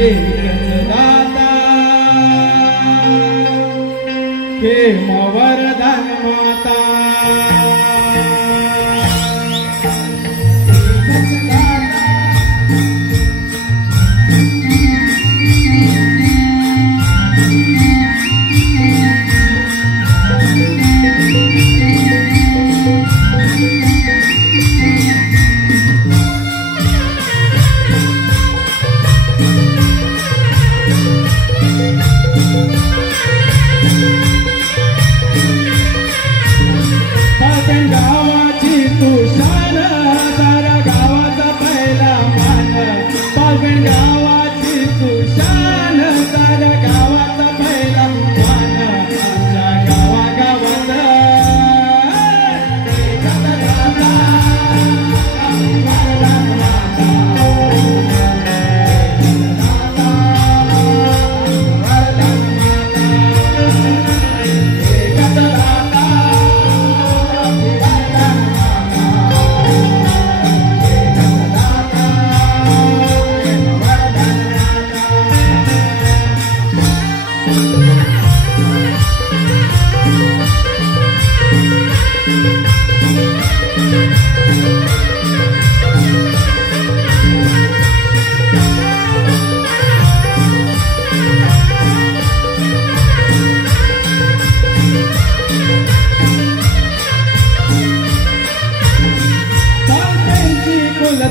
एकच दाता खेम वरदान माता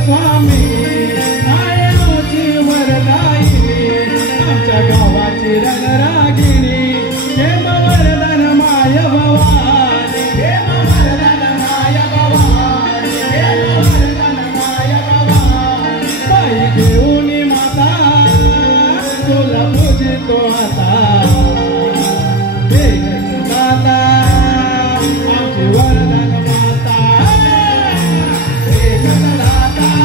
स्वामी आयची वरदायिनी आमच्या गावाची रणरागिणी हेम वरदान माय भवानी हेम वरदान माय भवानी हेम वरदान माय भवानी पायी घेऊन माता तुला पूजितो आता एकच दाता आमची वरदान माता एकच दाता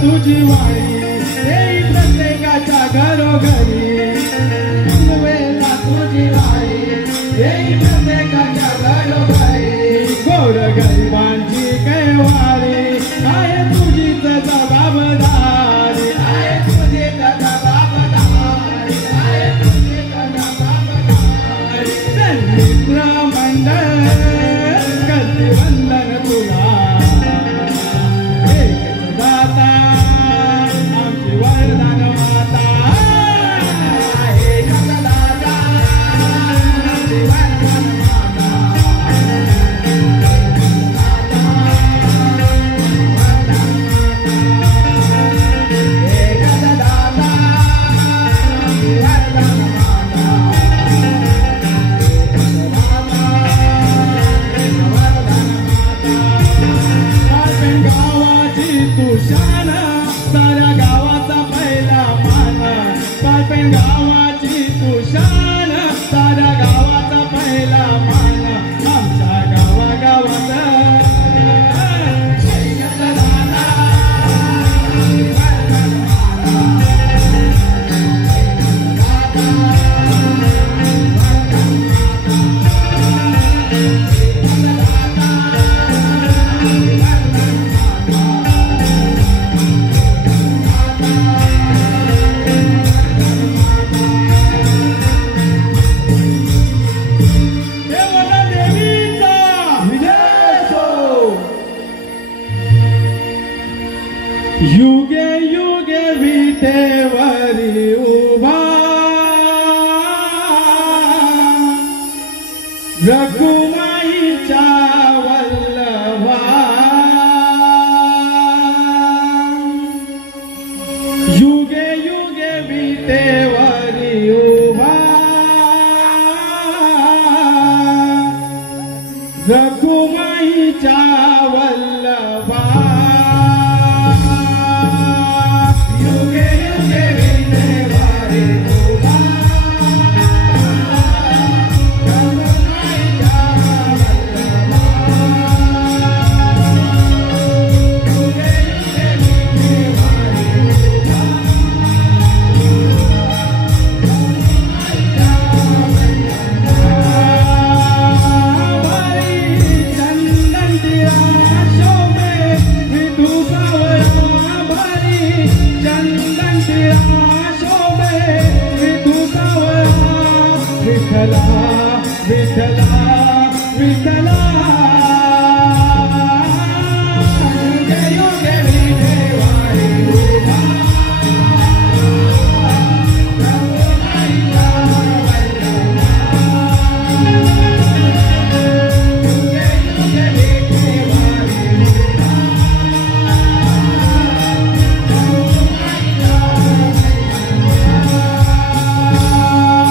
तुझी वाणी येई प्रत्येकाच्या घरोघरी वेला तुझी वाणी येई प्रत्येकाच्या घरोघरी गोर गरिबांची कैवारी आहे तुझीच जबाबदारी आहे तुझीच जबाबदारी आहे तुझीच जबाबदारी मित्र मंडळ करते वंदन तुला वरदान माता एकच दाता वरदान माता एकच दाता वरदान माता वरदान गावाची तू शान साऱ्या गावाचा पहिला मान पालपेण गावाची तू शान साऱ्या गावाचा पहिला मान आमच्या गावागावात एकच दाता वरदान माता युगे युगे विटेवरी उभा रघुमाईच्या वल्लभा युगे युगे विठला विठला विठला युगे युगे विठेवारी उभा रघुमाईचा युगे युगे विठेवारी उभा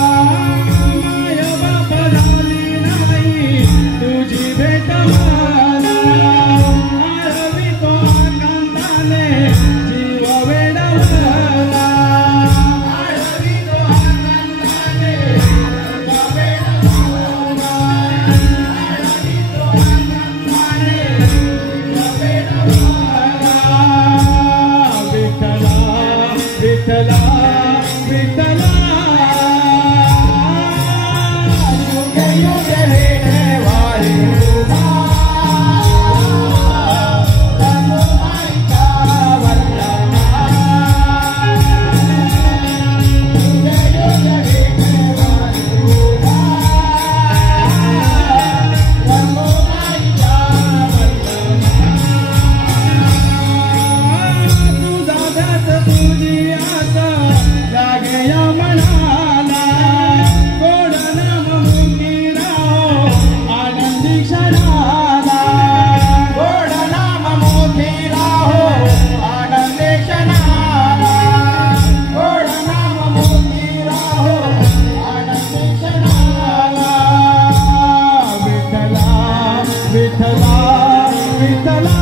माय बाप झाली नाही तुझी भेट मला आरवी तो आनंदाने जीव वेडवला आरवी तो आनंदाने जीव वेडवला आरवी तो आनंदाने जीव वेडवला विठला विठला विठला युगे युगे विठेवारी उभा रघुमाईचा वल्लभा युगे युगे विठेवारी उभा रघुमाईचा वल्लभा तुझा ध्यास तुझी आस लागे या मनाला गोड नाम मुखी राहो आनंदी क्षणाला गोड नाम मुखी राहो आनंदी क्षणाला गोड नाम मुखी राहो आनंदी क्षणाला विठला विठला विठला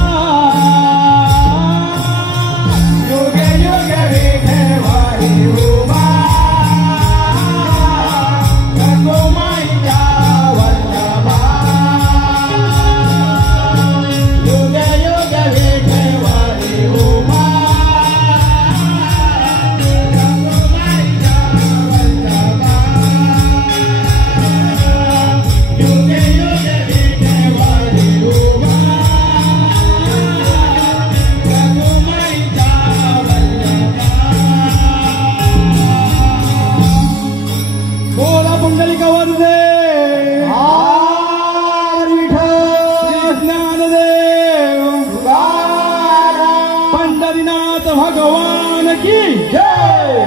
युगे युगे विठेवारी उभा रघुमाईचा वल्लभा युगे युगे विठेवारी उभा रघुमाईचा वल्लभा युगे युगे विठेवारी उभा रघुमाईचा वल्लभा बोला पुंडलिका वंदे श्री ज्ञानदेव पंढरीनाथ भगवान की जय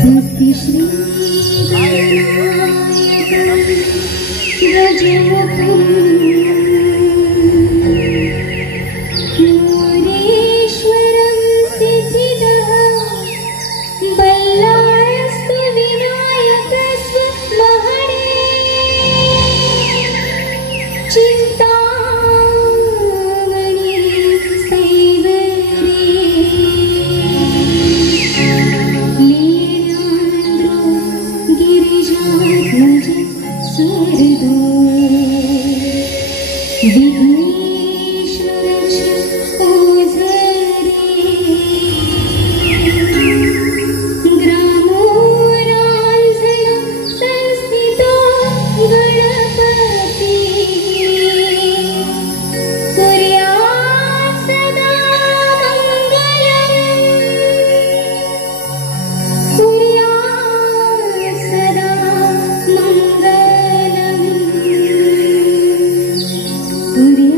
स्वस्ति श्री गजमुखं पूरेश्वरं सिद्धिदः बल्लाळस्तु विनायकस्य महणे चिन्तामणि सैवरे लीलान्द्रो गिरिजाध्वज सुहृदो विघ्नेश्वरश्च ओझरे ग्रामो रांझण संस्थितो गणपती कुर्यात् सदा मंगलम् कुर्यात् सदा मंगलम् कुर्यात्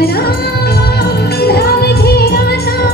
मोरेश्वरा धाव घे आता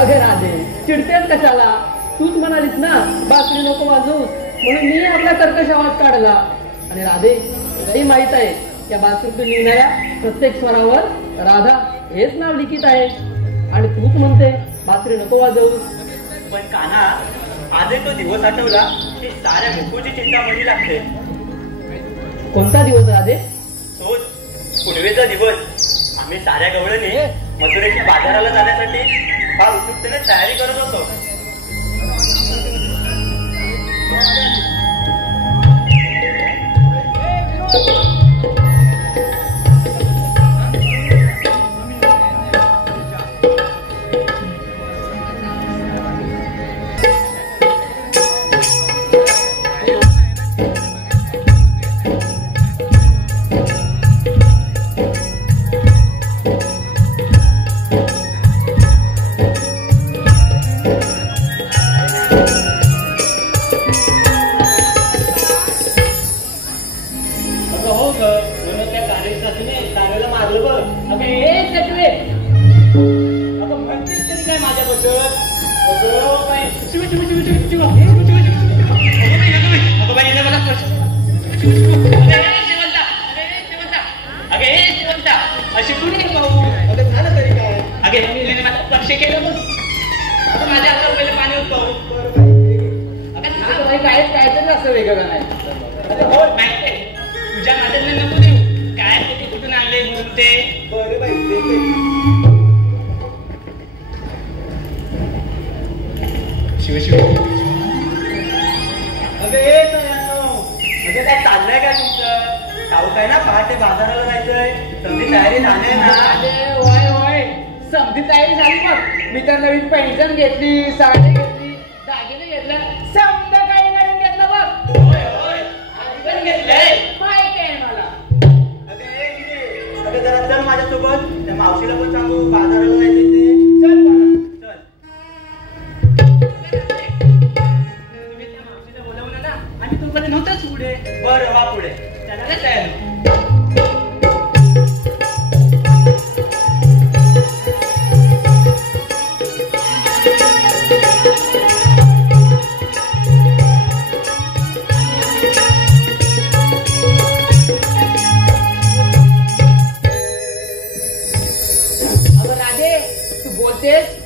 अगे राधे चिडतेस कशाला? तूच म्हणालीस ना बासरी नको वाजवूस म्हणून मी आपला कर्कश आवाज काढला. आणि राधे तुलाही माहित आहे या बासरीतून निघणाऱ्या प्रत्येक स्वरावर राधा हेच नाव लिखित आहे आणि तूच म्हणते बासरी नको वाजवूस. पण कान्हा आजही तो दिवस आठवला की साऱ्या गोकुळची चिंता मनी लागते. कोणता दिवस राधे? तोच पुनवेचा दिवस. आम्ही साऱ्या गवळणी मथुरेच्या बाजाराला जाण्यासाठी फार उत्सुकतेने तयारी करत होतो.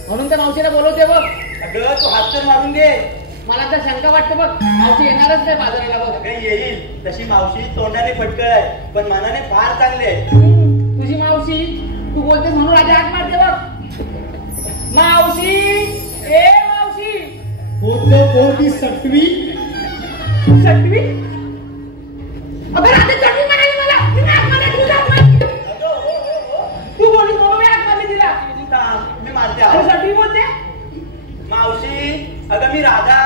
म्हणून त्या मावशीला बोलवते बघ. अगं तू हात तर मारून घे. मला तर शंका वाटते बघ, मावशी येणारच नाही बाजाराला बघ. येईल तशी मावशी तोंडाने फटकळ आहे पण मनाने फार चांगली आहे. तुझी मावशी तू बोलतेस म्हणून राजा हात मारते बघ. मावशी, ए मावशी. कोणती सटवी? सटवी? अबे राजा सटवी म्हणाली मला. तू बोलली म्हणून मी हात मारली तिला. मी मारते. सटवी बोलते मावशी. अगं मी राधा.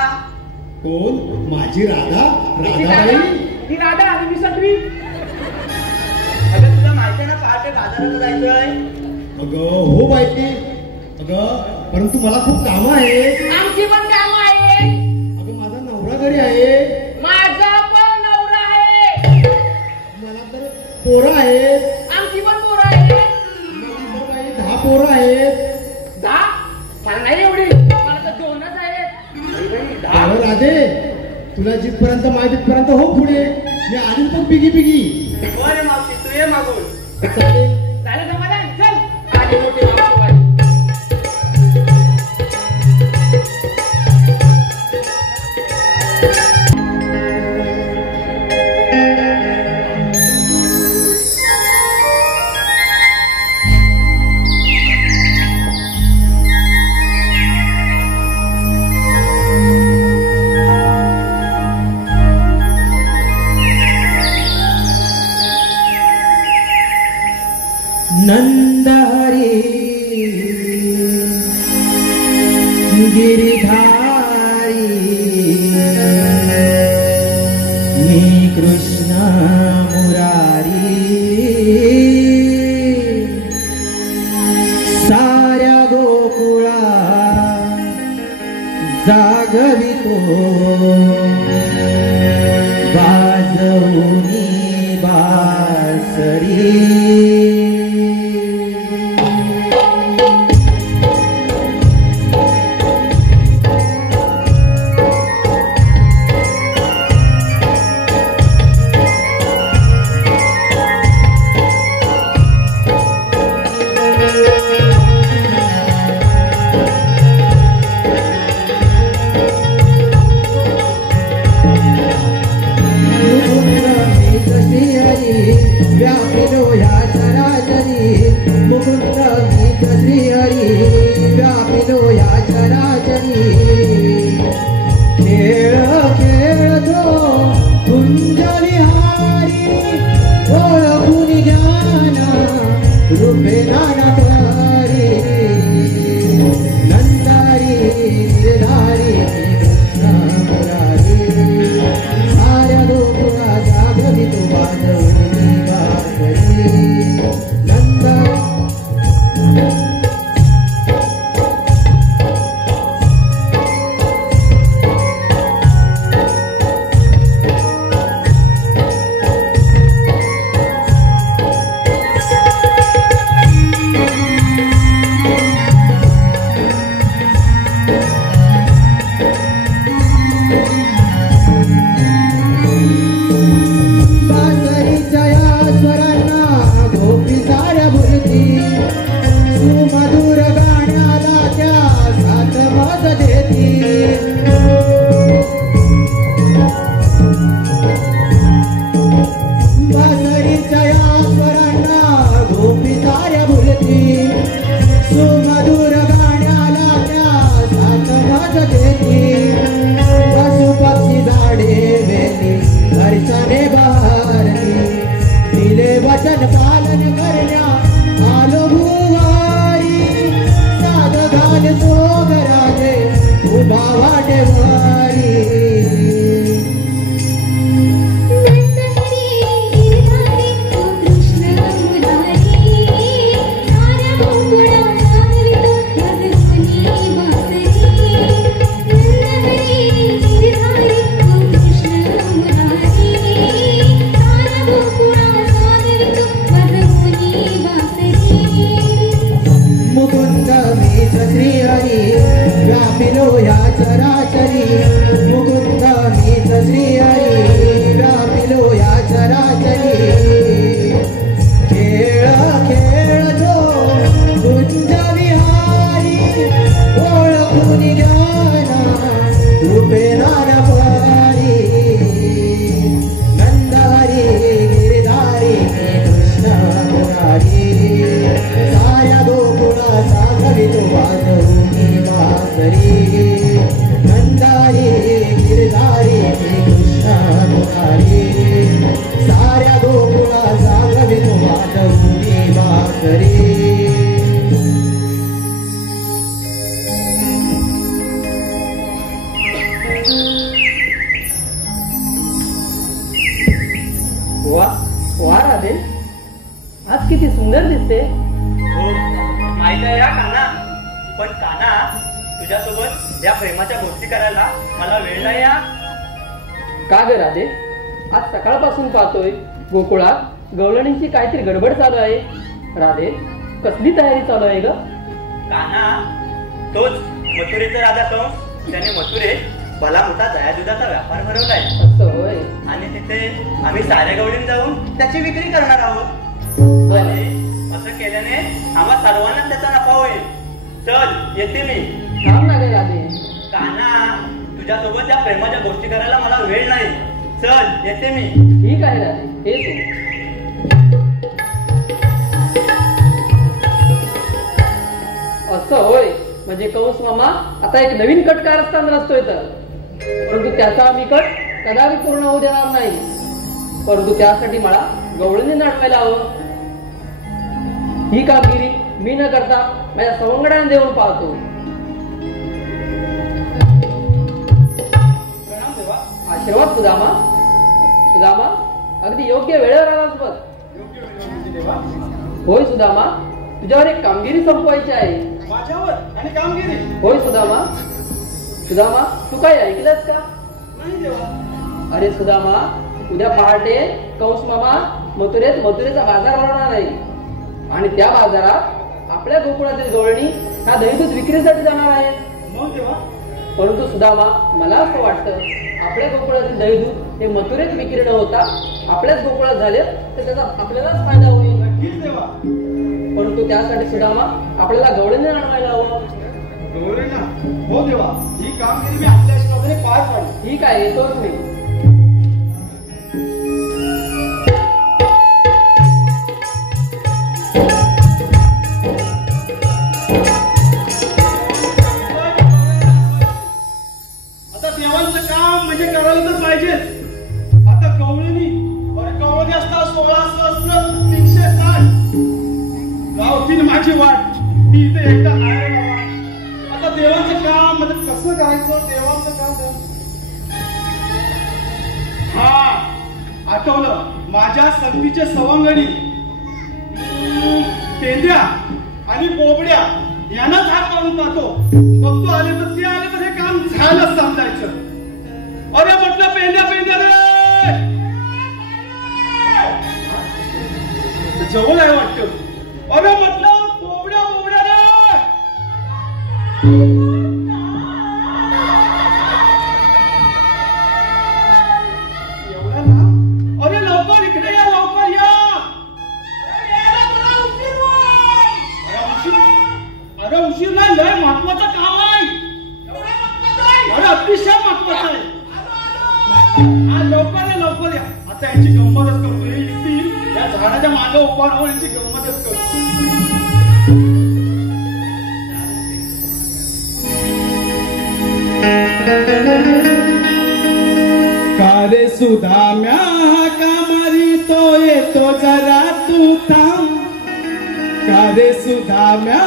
कोण? माझी राधा? ती राधा आणि मी सटवी. अगं तुला माहिती आहे ना पहाटे बाजाराला जायचंय. अगं हो माहिती. अगं परंतु मला खूप कामं आहे. आमची पण कामं आहे. अगं माझा नवरा घरी आहे. माझा पण नवरा आहे. मला तर पोरं आहेत. आमची पण पोरं आहेत. 10 पोरं आहेत. 10? मला नाही एवढी, मला तर 2च आहेत. राधे तुला जिथपर्यंत माहिती तिथपर्यंत हो पुढे. मी आधी पण पिगी. बरं मावशी तू ये मागून. चालेल समाधान. चल आधी मोठी मावशी. नंदहरी गिरिधारी मी कृष्ण मुरारी साऱ्या गोकुळा जागवितो वाजवूनी बासरी. बावाटे वारी मुकुंद मीच श्री हरी व्यापिलो या चराचरी मुकुंद मीच श्री हरी व्यापिलो या चराचरी खेळ खेळतो कुंज विहारी ओळखून ज्ञाना रूपे नानपारी नंदारी गिरधारी कृष्ण मुरारी साऱ्या गोकुळाचा कवितो वाजवून वासरी नंदारी गिरधारी कृष्ण मुरारी साऱ्या गोकुळाचा कवितो वाजवून वासरी वा वा राधे, आज किती सुंदर दिसते. हो माहित आहे या काना, पण काना तुझ्यासोबत या प्रेमाच्या गोष्टी करायला मला वेळ नाही या. का ग राधे, आज सकाळपासून पाहतोय गोकुळात गवळणीची काहीतरी गडबड चालू आहे. राधे, कसली तयारी चालू आहे ग? काना तोच मथुरेचा राजा कंस, त्याने मथुरेत भला मोठा दया दुधाचा व्यापार भरवलाय. असं होय. आणि तिथे आम्ही साऱ्या गवळीन जाऊन त्याची विक्री करणार आहोत. आणि असं केल्याने आम्हा सर्वांना त्याचा नफा होईल. चल येते मी. थांब ना ग राधे. काना तुझ्यासोबत या प्रेमाच्या गोष्टी करायला मला वेळ नाही. चल येते मी. ठीक आहे राधे, ये तू. असं होय, म्हणजे कंस मामा आता एक नवीन कट कारस्थान रचतोय तर, परंतु त्याचा आम्ही कट कदापि पूर्ण होऊ देणार नाही. परंतु त्यासाठी मला गवळणी नाटवायला हवं. ही कामगिरी मी न करता माझ्या सवंगड्याने देऊन पाहतो. आशीर्वाद सुदामा. सुदामा, अगदी योग्य वेळेवर आलास बघ. होय सुदामा, तुझ्यावर एक कामगिरी संपवायची आहे. माझ्यावर आणि कामगिरी? होय सुदामा. सुदामा, तू काय ऐकलंस का? नाही देवा. अरे सुदामा, उद्या पहाटे कंस मामा मथुरेचा बाजार भरवणार आहे. आणि त्या बाजारात आपल्या गोकुळातील गवळणी हा दहीदूध विक्रीसाठी जाणार आहे. मग देवा? परंतु सुदामा, मला असं वाटतं आपल्या गोकुळातील दहीदूध हे मथुरेत विक्री न होता आपल्याच गोकुळात झाले तर त्याचा आपल्यालाच फायदा होईल. नक्कीच देवा. परंतु त्यासाठी सुदामा आपल्याला गवळणी आणवायला हवं. गवळींना? हो देवा, ही कामगिरी मी आपल्या आशीर्वादाने पार पाडली. ठीक आहे, येतोच मी. आता देवांचं काम म्हणजे करायला तर पाहिजेच. आता गवळणी गवळणी असता 16,360 गावठी माझी वाट. मी इथे एकटा नाही रे बाबा. आता देवांचं काम म्हणजे कसं करायचं? देवांचं काम हा आठवलं. माझ्या संगतीचे सवंगडी पेंद्या आणि बोबड्या यांनाच हात काढून पाहतो. बघतो आले तर ते आले तर हे काम झालं समजायचं. अरे म्हटलं पेंद्या पेंद्या रे, जवळ आहे वाटतं. अरे म्हटलं बोबड्या बोबड्या रे. एवढा ना? अरे लवकर इकडे या, लवकर या. अरे उशीर नाही, लय महत्वाचं काम आहे. अरे अतिशय महत्वाचं आहे. हा लवकर या, लवकर या. आता यांची गंमतच करतो. हे येतील या झाडाच्या मागे उभा राहून यांची गंमतच करतो. कारे सुदाम्या का मारी तो येतो जरा तू थांब. कारे सुदाम्या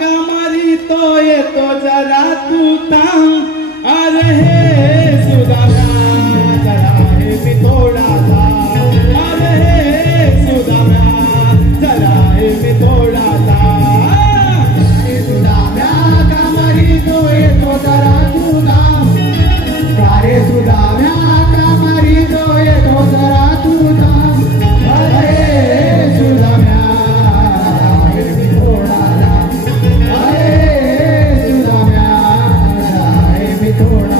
का मारी तो येतो जरा तू थांब. अरे हे सुदाम्या जरा हे मी थोडासा अरे हे सुदाम्या जरा हे मी थोडासा सुदाम्या कामारी तो येतो जरा तुझा कारे सुदाम्या कामारी तो येतो जरा तुझा अरे सुदाम्या हे मी थोडासा अरे सुदाम्या हे मी थोडासा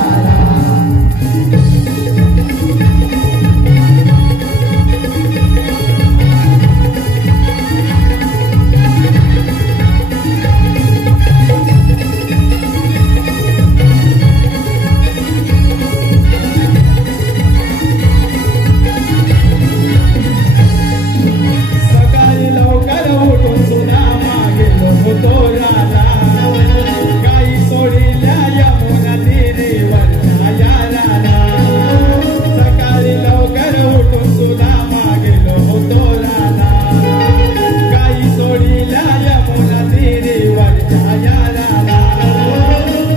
सकाळी लवकर उठून सुदामा गेलो होतो राला गाई सोडील्या यमुना तीरीवरच्या याराला सकाळी लवकर उठून सुदामा गेलो होतो राला गाई सोडील्या यमुना तीरीवरच्या याराला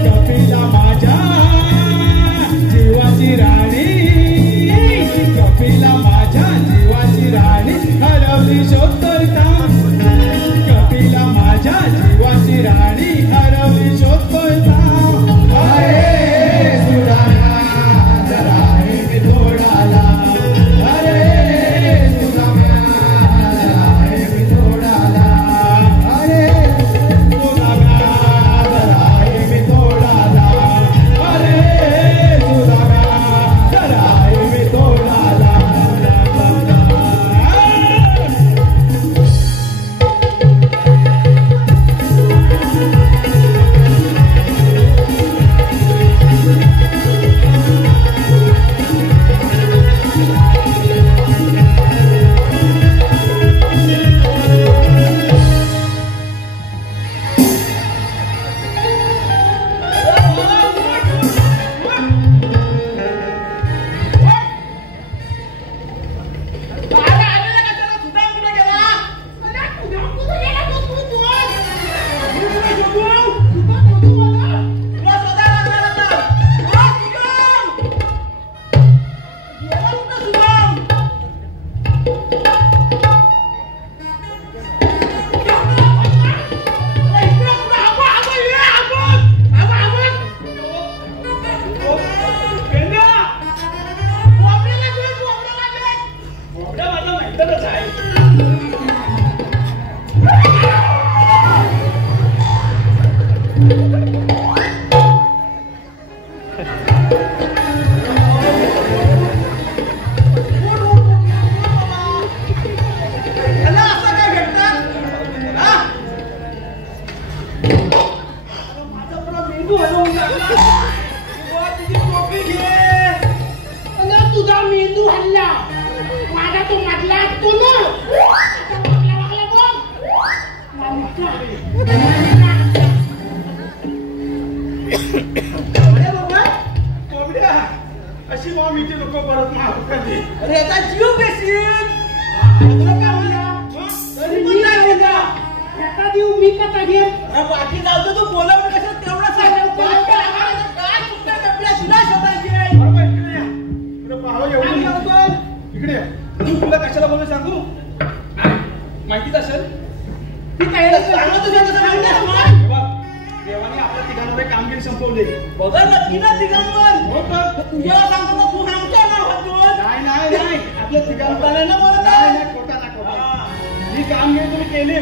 कपिला माझ्या जीवाची राणी कपिला माझ्या जीवाची राणी हरवली शोधतोयता कपिला माझ्या जीवाची राणी हरवली शोधतोयता अरे सुदाम्या जरा हे मी थोडाला अरे सुदाम्या जरा हे मी थोडाला अरे सुदाम्या जरा हे मी थोडाला अरे सुदाम्या जरा हे मी थोडाला तुझा मेंदू हल्ला माझा तो मधला तो ना अशी मॉमीची लोक परत मारू कधी अरे आता जीव बेसीन त्याचा जीव मी कसा घेईन बाकी जाऊ तू बोलवलं कसं तेवढं सांग काय तुमच्या आपल्या तुला शोधायचे इकडे तू तुला कशाला बोलू सांगू माहितीच असेल ती काय सांगत तुझ्या कसं देवाने आपल्या ठिकाणावर कामगिरी संपवली बघा नक्की ना तिघांवर हो तर तुझ्या सांगतो तू आमच्या नावात नाही आपल्या ठिकाणावर नाही खोटा ना खोटा ही कामगिरी तुम्ही केली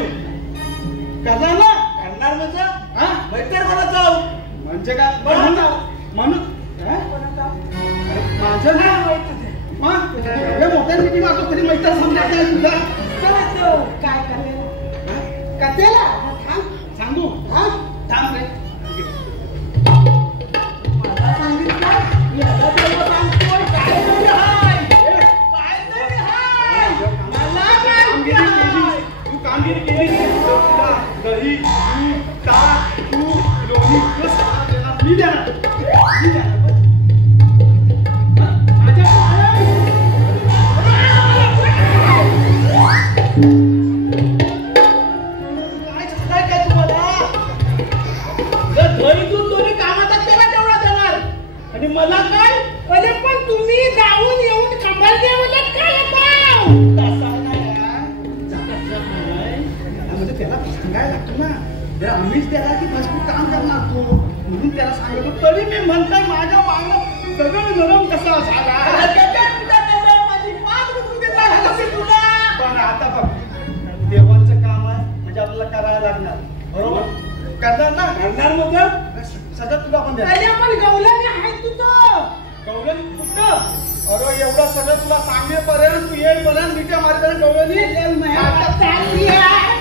करणार ना करणार म्हणजे हा बैठक करत जाऊ म्हणजे काय म्हणून माझं नाही मग एवढ्या मोठ्या सिटी वाचतो तरी मैत्र समजत नाही तुला काय करेल कथेला सांगू हा थांब रे मला सांगितलं याला तेव्हा सांगतोय काय तरी हाय काय तरी हाय मला माहिती हाय तू कामगिरी केली दही तूप ताक तूप लोणी मी देणार माझ्या आणि मला काय? अरे पण तुम्ही जाऊन येऊन खंबाल देवल्यात काय येता? तसं नाही म्हणजे त्याला सांगायला लागतो ना. जर आम्हीच त्याला की भरपूर काम करणार तो म्हणून त्याला सांगतो. तरी मी म्हणताय माझ्या वागणं सगळं नरम कसा झाला. माझी पाच रुपये देता नसेल तुला. पण आता बघ देवांचं काम आहे म्हणजे आपल्याला करायला लागणार. बरोबर करणार ना. करणार मग सगळं तुला पण द्या. अरे पण गवल्याने आहे तुझं. गवळणी कुठं? अरे एवढं सगळं तुला सांगेपर्यंत तू येईपर्यंत मिठ्या मारताना गवळणी चालली आहे.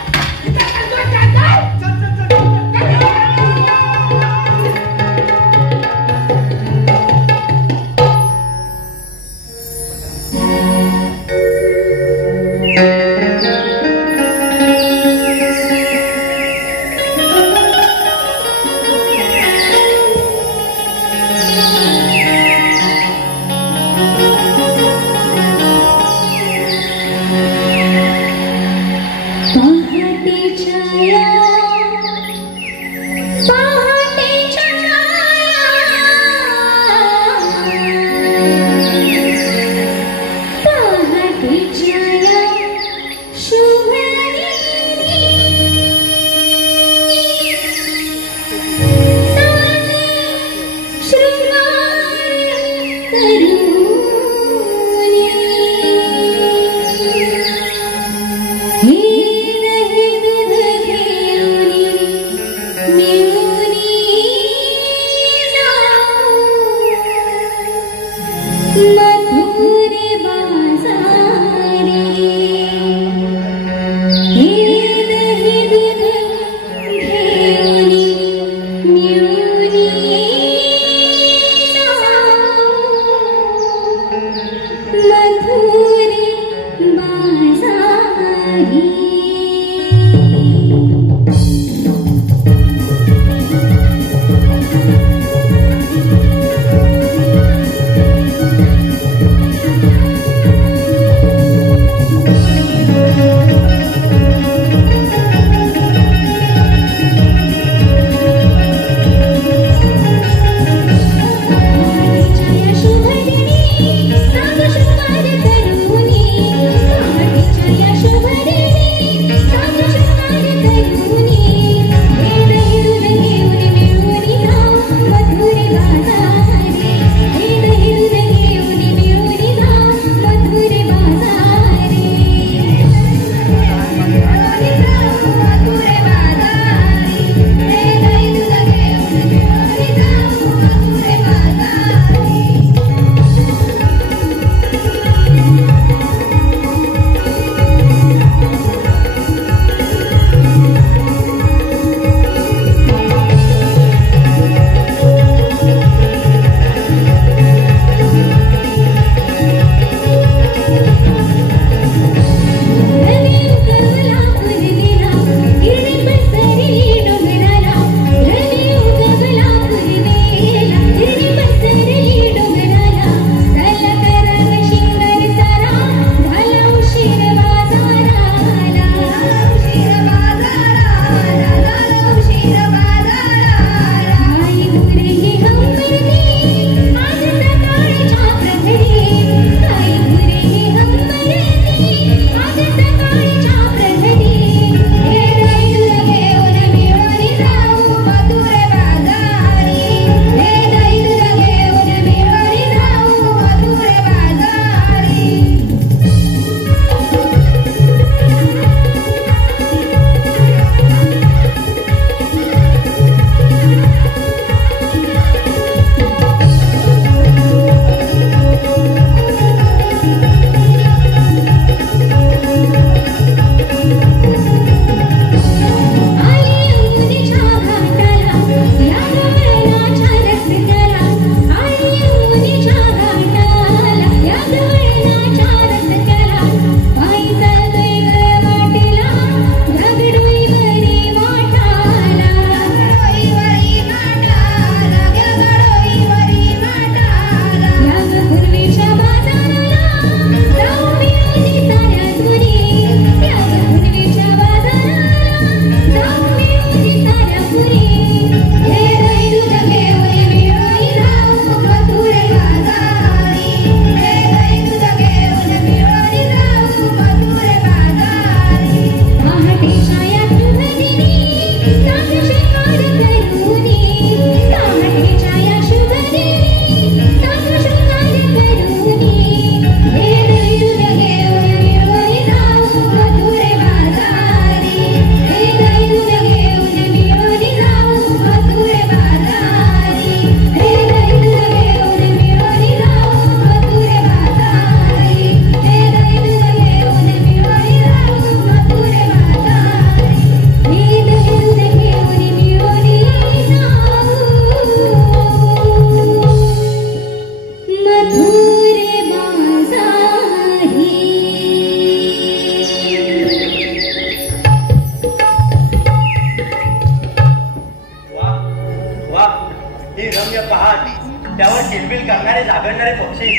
त्यावर किलबिल करणारे जागरणारे पक्षी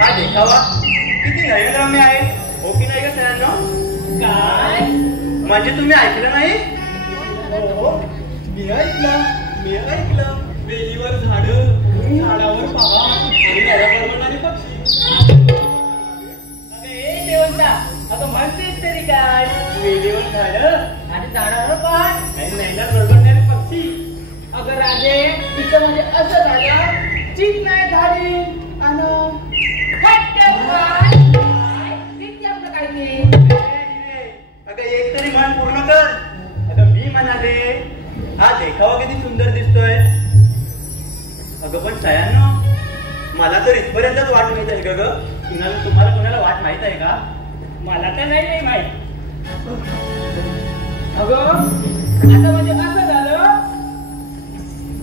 हा देखावा किती नयनरम्य आहे हो की नाही का सरांनो? काय म्हणजे तुम्ही ऐकलं नाही? हो, मी ऐकलं वेलीवर झाडावर पहा आणि नद्यावर बनणारे पक्षी. अगं ए देवंता अगं म्हणतेस तरी काय वेलीवर झाडं आणि झाडावर पाठ आणि नैला बडबडणारे पक्षी. अगं राजे तिचं म्हणजे असं झालं चीत नाही झाली आणि काय ते अगं एक तरी म्हण पूर्ण कर. अगं मी म्हणाले हा देखावा किती सुंदर दिसतोय. अगं पण सयांनो मला तर इथपर्यंतच वाट माहित आहे का ग? तुम्हाला कोणाला वाट माहित आहे का? मला तर नाही माहित. अगं आता म्हणजे असं झालं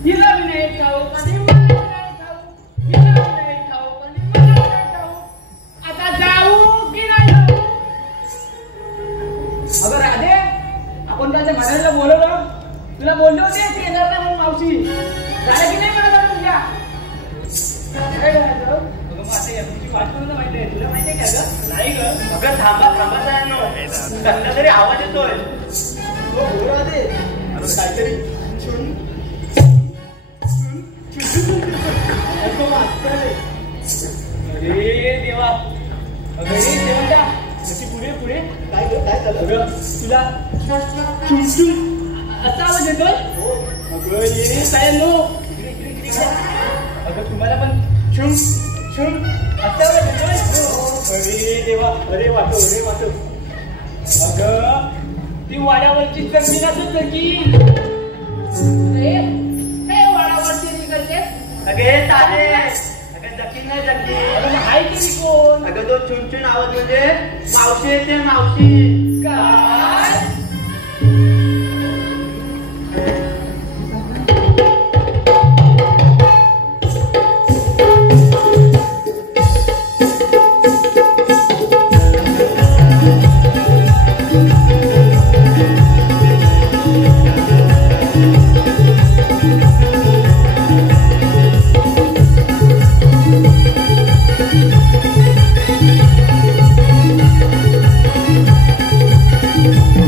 तिला बी नाही ठाऊक आणि मला बी नाही ठाऊक. तिला बी नाही ठाऊक आणि मला बी नाही ठाऊक. आता जाऊ की नाही जाऊ? अगं राधे आपण त्याच्या घराला बोलवलं तुला बोलले होते की येणार नाही म्हणून मावशी झालं की नाही मला जाऊन तुझ्या काय करायचं? अगं मग आता या तुमची वाट कोणाला माहिती आहे? तुला माहिती आहे का गं? नाही ग. अगं थांबा सयांनो कसला तरी आवाज येतोय. हो, हो राधे. काहीतरी छुन ऐकू वाटतंय. अरे देवा अगं हे देवंता कशी पुढे काय झालं? अगं तुला चुमचुम असा आवाज येतोय? अगं ये सायांनो इकडे. अगं तुम्हाला पण छुम छुम असा आवाज येतोय? अरे देवा अरे वाटो. अगं ती वाड्यावरची जमीन असं जगी काय वाड्यावरची निघते? अगं हे तारे अगं जकी नाही जकी. अगं हाय की कोण? अगं तो चुनचुन आवाज म्हणजे मावशी येते मावशी. काय Thank you.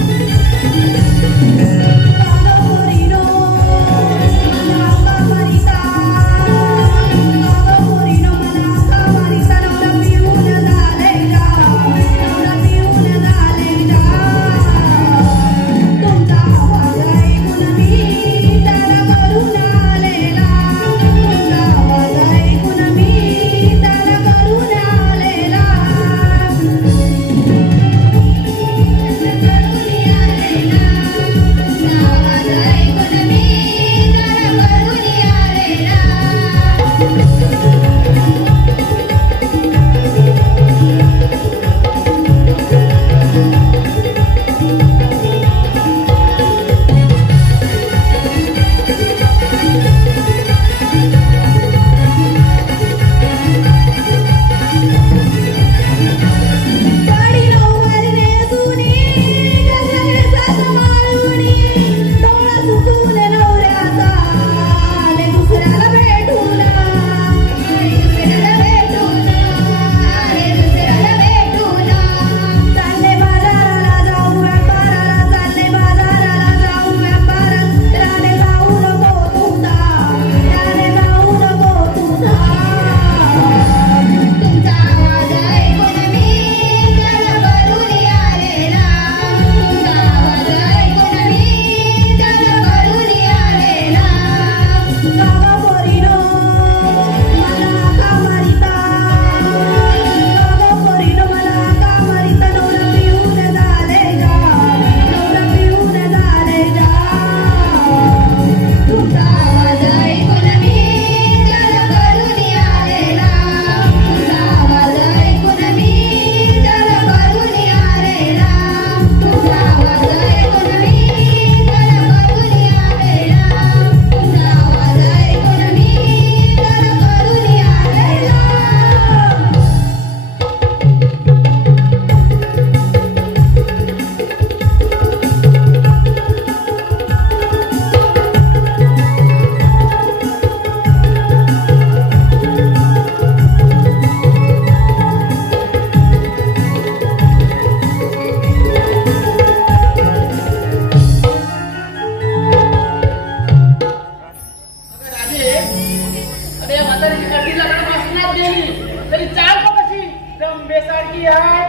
तरी चाल का कशी रंबेसारखी आहे.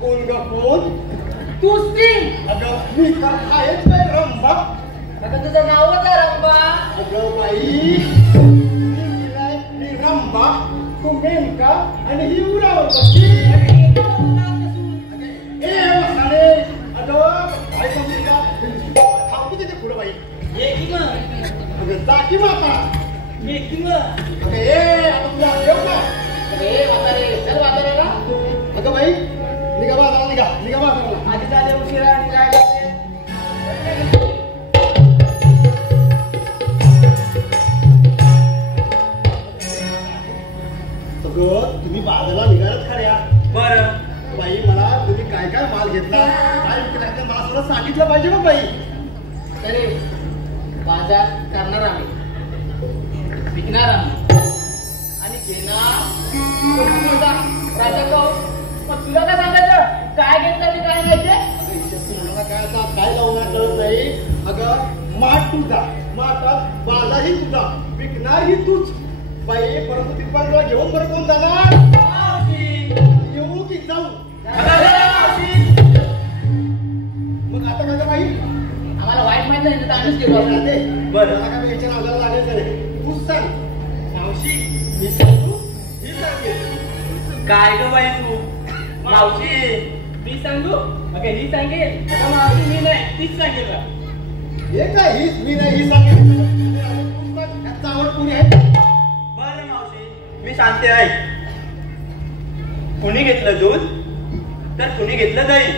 कोण ग कोण? तूच ती. अगं मी तर आहेच काय रंबा. अगं तुझं नावच आहे रंबा. अगं बाई मी रंबा, तू मेनका आणि ही उरावर कशी. अगं काय समजू का? थांबू तिथे पुढं बाई. ये की मग. अगं जा की माता. ये की मग. अगं आता तुला ठेव का? अरे म्हातारे चल बाजाराला. अगं बाई निघा बाजाराला, निघा बाजाराला. आधी झाले उशिरा आणि काय करते? अगं तुम्ही बाजाराला निघालात खऱ्या. बरं बाई मला तुम्ही काय काय माल घेतला, काय विकला ते मला थोडं सांगितलं पाहिजे ना बाई. अरे बाजार करणार आम्ही, विकणार आम्ही आणि घेणार राजा भाऊ. मग तुला काय सांगायचं? काय घेतलं आणि काय नाही ते? तुम्हाला काय आता काय लावणार कळत नाही. अगं माठ तुझा, माठात बाजारही तुझा, विकणारही तूच बाई. परंतु तिथपर्यंत तुला घेऊन बरं कोण जाणार? येऊ की जाऊ? मग आता काय बाई? आम्हाला वाईट माहित नाही तर आम्हीच घेऊ. बरं मला काय याच्या नादाला लागायचं नाही. तूच सांग. मावशी मी सांगू, ही सांगेल. काय ग बाई तू? मावशी मी सांगू? अगं ही सांगेल. अगं मावशी मी नाही, तीच सांगेल का? हे काय हीच मी नाही, ही सांगेल. तूच सांग. याचा आवड कोणी आहे? बरं मावशी मी सांगते ऐक. कुणी घेतलं दूध तर कुणी घेतलं दही,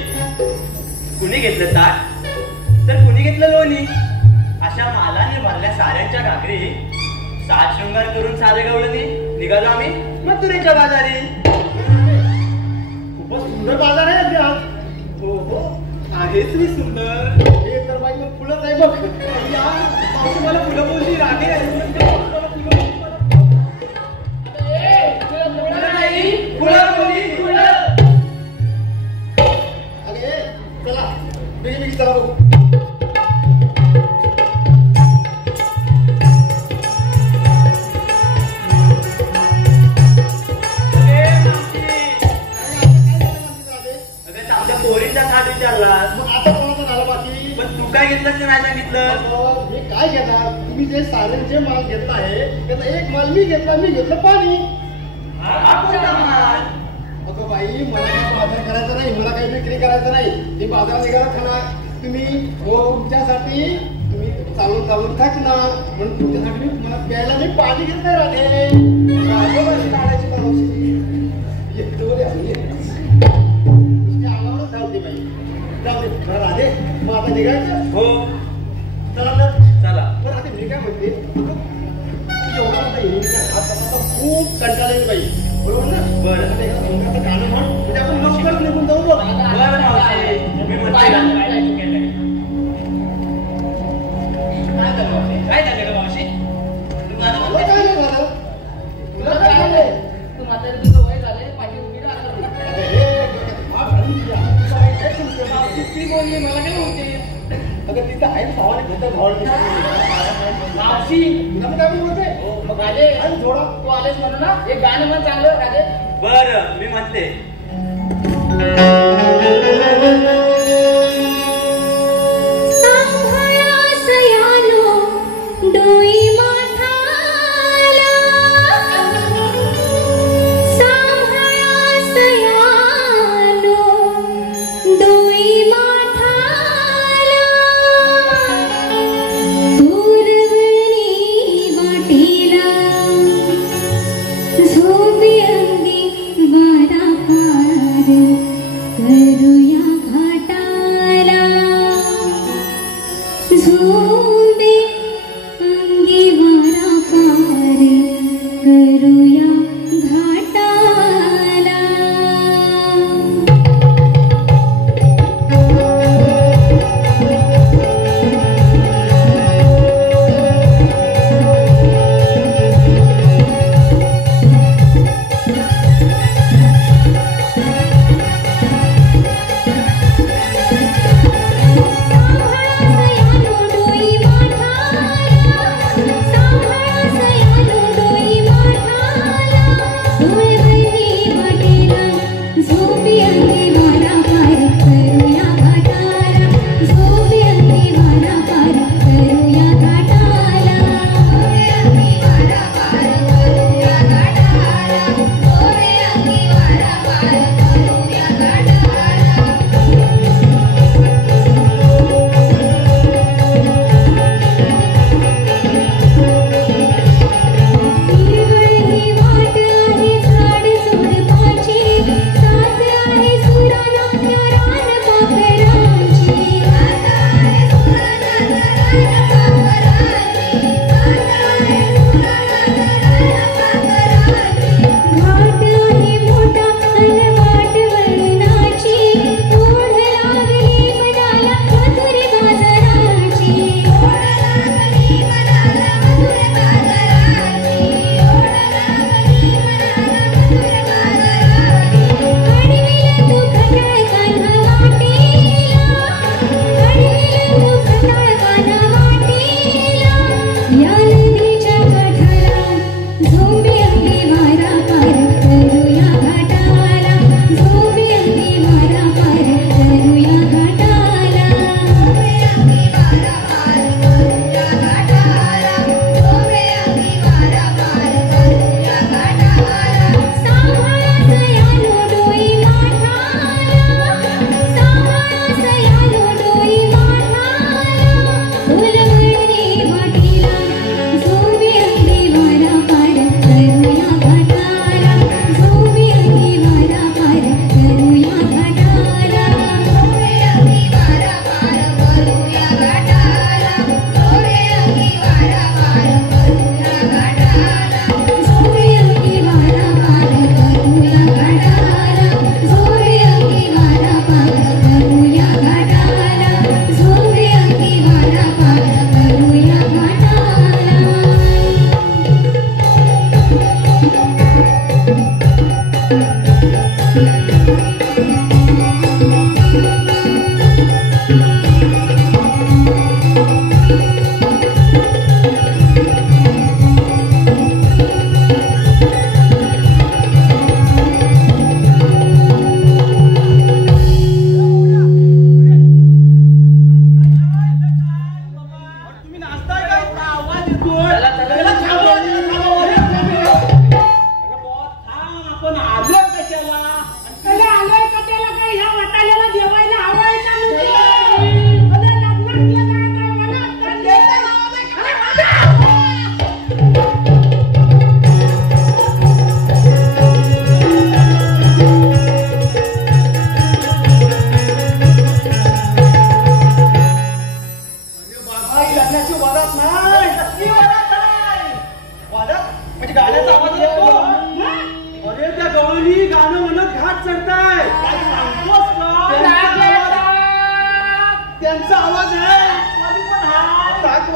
कुणी घेतलं ताट तर कुणी घेतलं लोणी. अशा मालाने भरल्या साऱ्यांच्या घागरी सात शृंगार करून सारे गवळणी निघालो आम्ही मथुरेच्या बाजारी. खूपच सुंदर बाजार आहे अगदी आज. हो हो आहेच मी सुंदर. हे तर बाई मग फुलंच आहे बघ. या मावशी मला फुलं बोलली रागे आहे. अरे चला बेगी चला बघू. पोरीचा थाट विचारला. मग आता कोणाचं झालं बाकी? पण तू काय घेतलं ते नाही सांगितलं. हे काय घेणार? तुम्ही जे सारे जे माल घेतला आहे त्याचा एक माल मी घेतला, मी घेतलं पाणी. हा कोणता माल? अगं बाई मला काय बाजार करायचा नाही, मला काही विक्री करायचं नाही. मी बाजार निघाला खाणार. तुम्ही हो तुमच्यासाठी तुम्ही चालून चालून थकणार म्हणून तुमच्यासाठी मी मला प्यायला मी पाणी घेत नाही. राधे काढायची मावशी येतो राधे. मग आता निघायचं? हो चला तर चला. पण आता मी काय म्हणते, एवढा आता येईल का? आता खूप कंटाळा येईल बाई, बरोबर ना? बरं. आता एका संघाचं गाणं म्हण म्हणजे आपण लवकरच निघून जाऊ बघ. बरं मावशी मी म्हणते काय झालं का मावशी? तुला काय नाही झालं? तुला काय झालंय? तू म्हातारी तुझं वय झालंय, पाठी उभी राहणार. आता हे हा घालून तुझ्या. तुला काय सांगते? मावशी ती बोलली मला काय बोलते? अगं तिथं आहे भावाने घेतं भावाने. मावशी तुला पण काय बोलते? मग राजे आणि थोडा तू आलेस म्हणून ना एक गाणं म्हण चांगलं राजे. बरं मी म्हणते. डोई माठाला सांभाळा सयानो डोई माठाला दूरवणी वाटेला झोपी अंगी वारा पार करूया घाटाला झोपी अंगी वारा पार करूया घाटाला.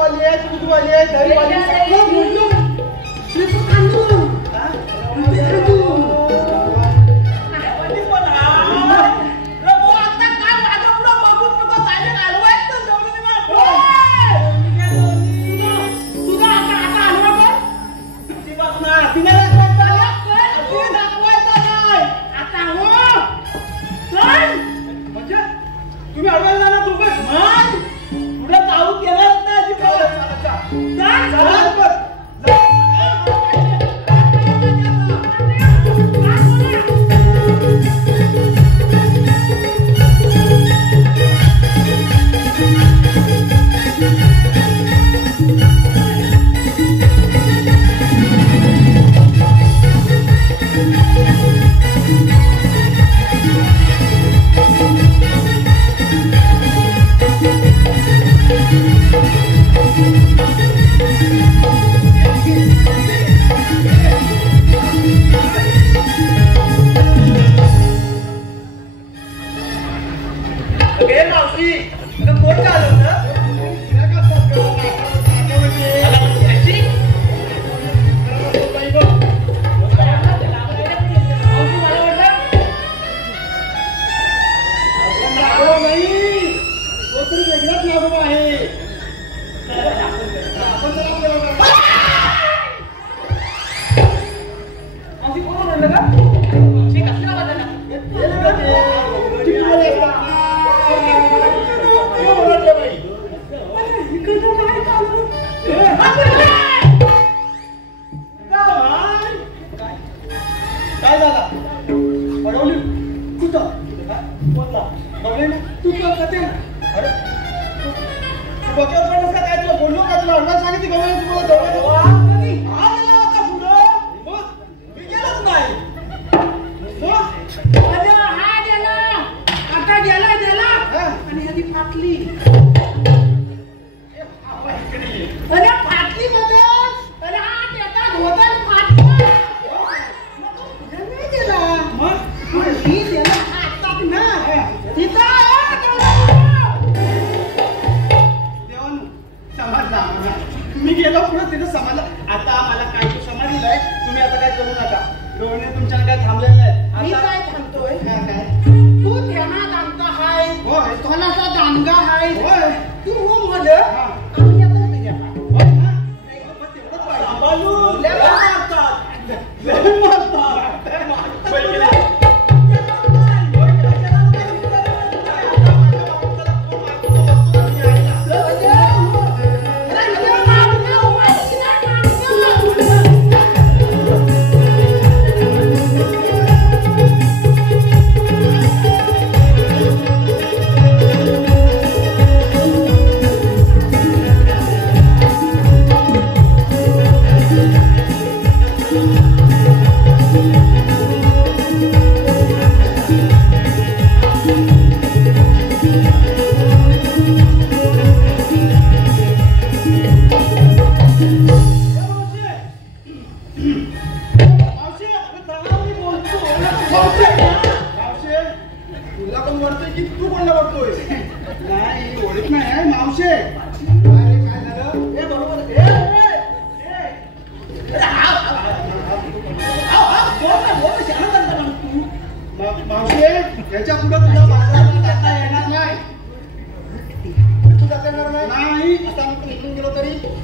रवावाली आहे, दूधवाली आहे, दहीवाली आहे, सगळं बोललो. तुम्ही अडवायला जाणार दोघं पुढे जाऊ देणार नाही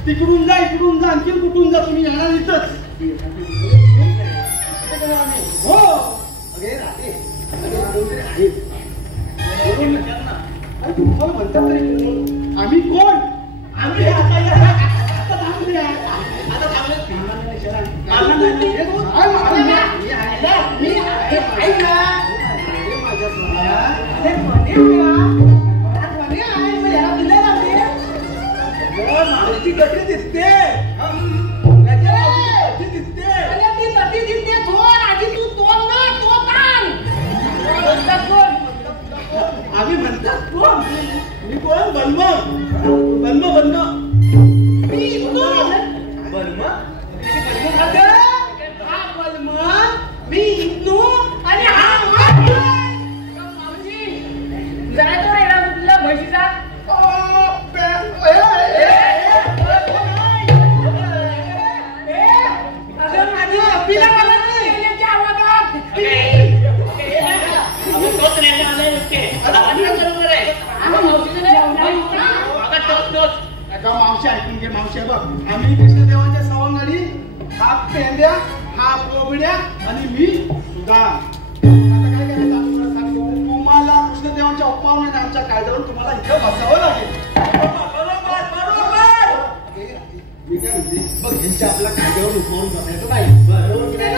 तिकडून जा इकडून जा आणखी कुठून जा तुम्ही येणार इथंच हो तुम्हाला म्हणतात तरी आम्ही कोण आम्ही गती दिसते आम्ही म्हणतात कोण मी कोण बल्म बल्म बल्म बल्म हा बल्म मी इतनू आणि हा जरा तो रेडा म्हशीचा न्यायला आलाय नक्की. बरोबर आहे. मावशीचं नाही. अगं तोच. अगं मावशी ऐकून घे मावशी. बघ आम्ही कृष्णदेवाच्या सवंगडी, हा पेंद्या, हा कोबड्या आणि मी सुद्धा. आता काय करायचं आपण सांगतो, तुम्हाला कृष्णदेवांच्या उपमानाने आमच्या कायद्यावर तुम्हाला इथं बसावं लागेल. मी काय म्हणते, बघ यांच्या आपल्या कायद्यावर उपमावून बसायचं नाही. बरोबर की नाही?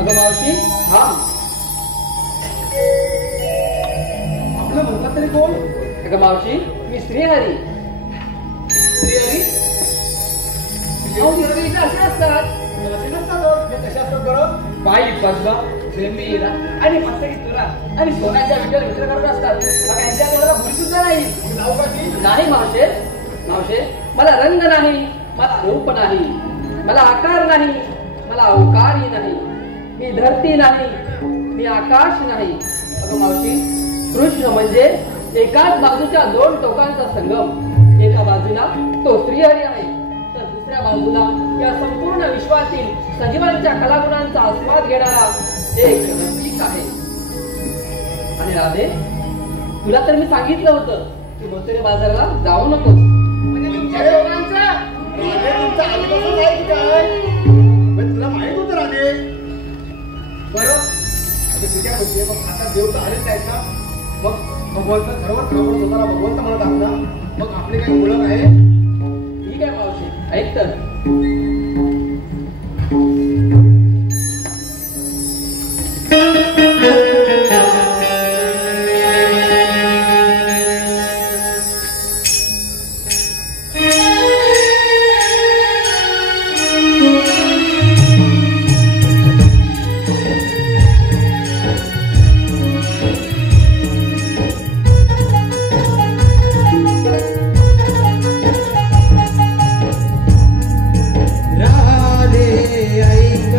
अगं मावशी, हा आपलं म्हणतात तरी कोण? अगं मावशी, मी श्रीहरी. श्रीहरी? असे असतात. असे नसतात. हे कसे असतात बरं? बाई पद्मा, जमीरा आणि मस्तकी तुरा आणि सोन्याच्या विचार विचार करत असतात. यांच्या कोणाला भूल सुद्धा नाही. नाव का की? नाही मावशे. मावशे, मला रंग नाही, मला रूप नाही, मला आकार नाही, मला अवकारही नाही, मी धरती नाही, मी आकाश नाही. अगं मावशी, कृष्ण म्हणजे एकाच बाजूच्या दोन टोकांचा संगम. एका बाजूला तो श्रीहरी आहे, तर दुसऱ्या बाजूला या संपूर्ण विश्वातील सजीवांच्या कलागुणांचा आस्वाद घेणारा एक रसिक आहे. आणि राधे, तुला तर मी सांगितलं होतं की मोतेरे बाजारला जाऊ नकोस. म्हणजे तुमच्या दोघांचं राधे तुमचं आधीपासून आहे की काय? तुला माहित होतं राधे? बरं आता ठीक आहे म्हणते. मग आता देव तर आलेच आहेत का? मग भगवंत खरोखर खरोखर स्वतःला भगवंत म्हणत आहात ना? मग आपली काही ओळख आहे? ठीक आहे मावशी, ऐक तर. राधे ऐक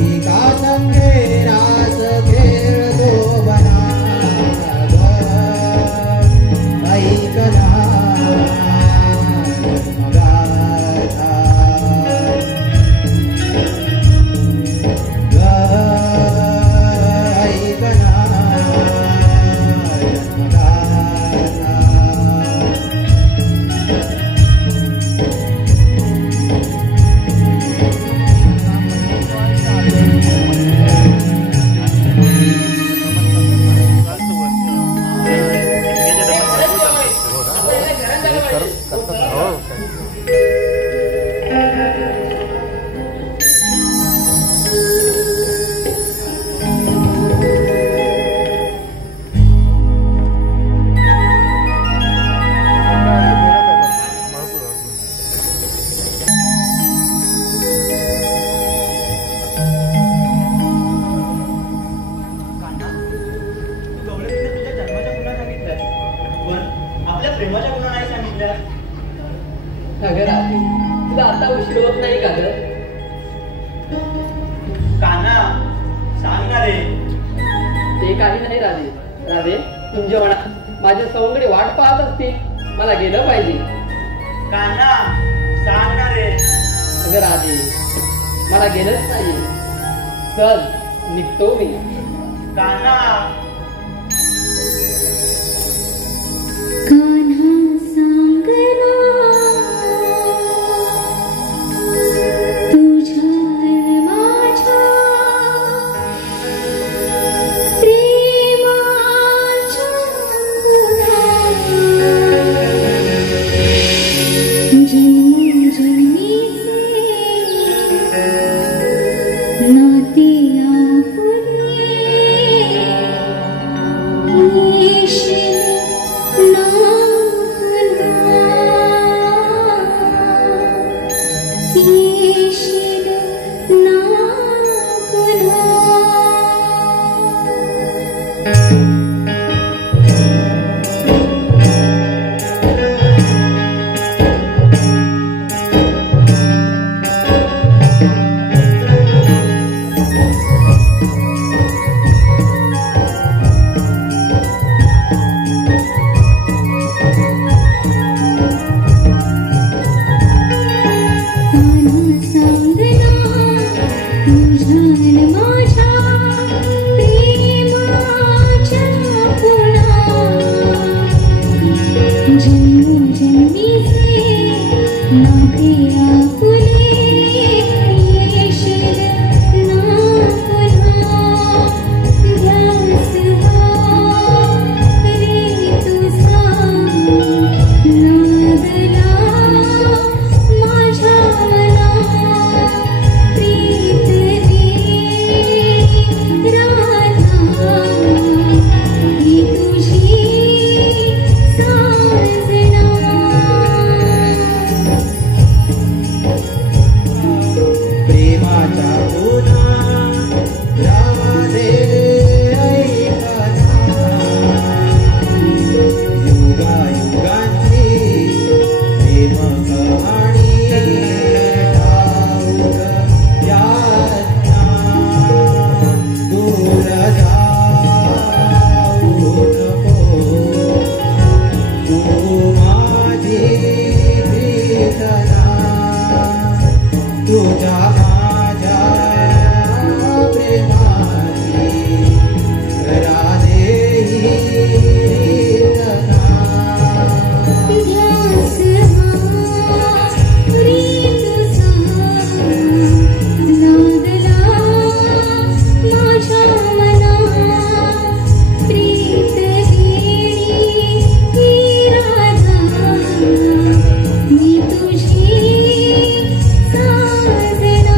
गोपिका संगे रास खेळतो बना ऐकना जन्मगाथा ऐकना जन्मगाथा अगं राधे, तुला आता उशीर होत नाही का ग? काना सांग ना रे. ते काही नाही राधे. राधे, तुमच्या मनात माझ्या सवंगडी वाट पाहत असतील, मला गेलं पाहिजे. काना सांग ना रे. अगं राधे, मला गेलंच पाहिजे. चल निघतो मी. काना कान्हा सांगना तुझ्या माझ्या प्रेमाच्या जन्मोजन्मीचे नाते आपुले येशील ना पुन्हा, येशील ना पुन्हा. मी तुझी साजना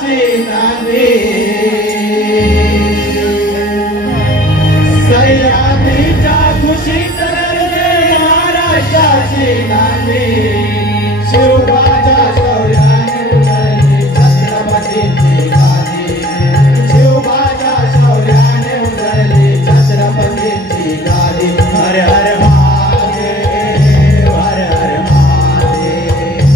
महाराष्ट्राची नांदी सह्याद्रीच्या कुशीत गरजे महाराष्ट्राची नांदी शिवबाच्या शौर्याने उधळली छत्रपतींची गादी शिवबाच्या शौर्याने उधळली छत्रपतींची गादी हर हर महादेव हर हर महादेव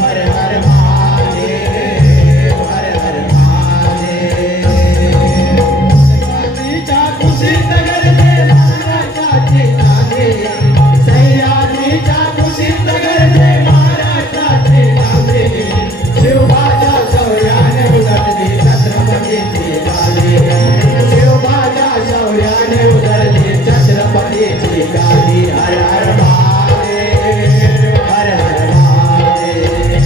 हर हर महादेव हर हर महादेव सह्याद्रीच्या कुशीत गरजे महाराष्ट्राची नांदी सह्याद्रीच्या कुशीत गरजे महाराष्ट्राची नांदी शिवबाच्या शौर्याने उधळली छत्रपतींची गादी शिवबाच्या शौर्याने उधळली छत्रपतींची गादी हर हर महादेव हर हर महादेव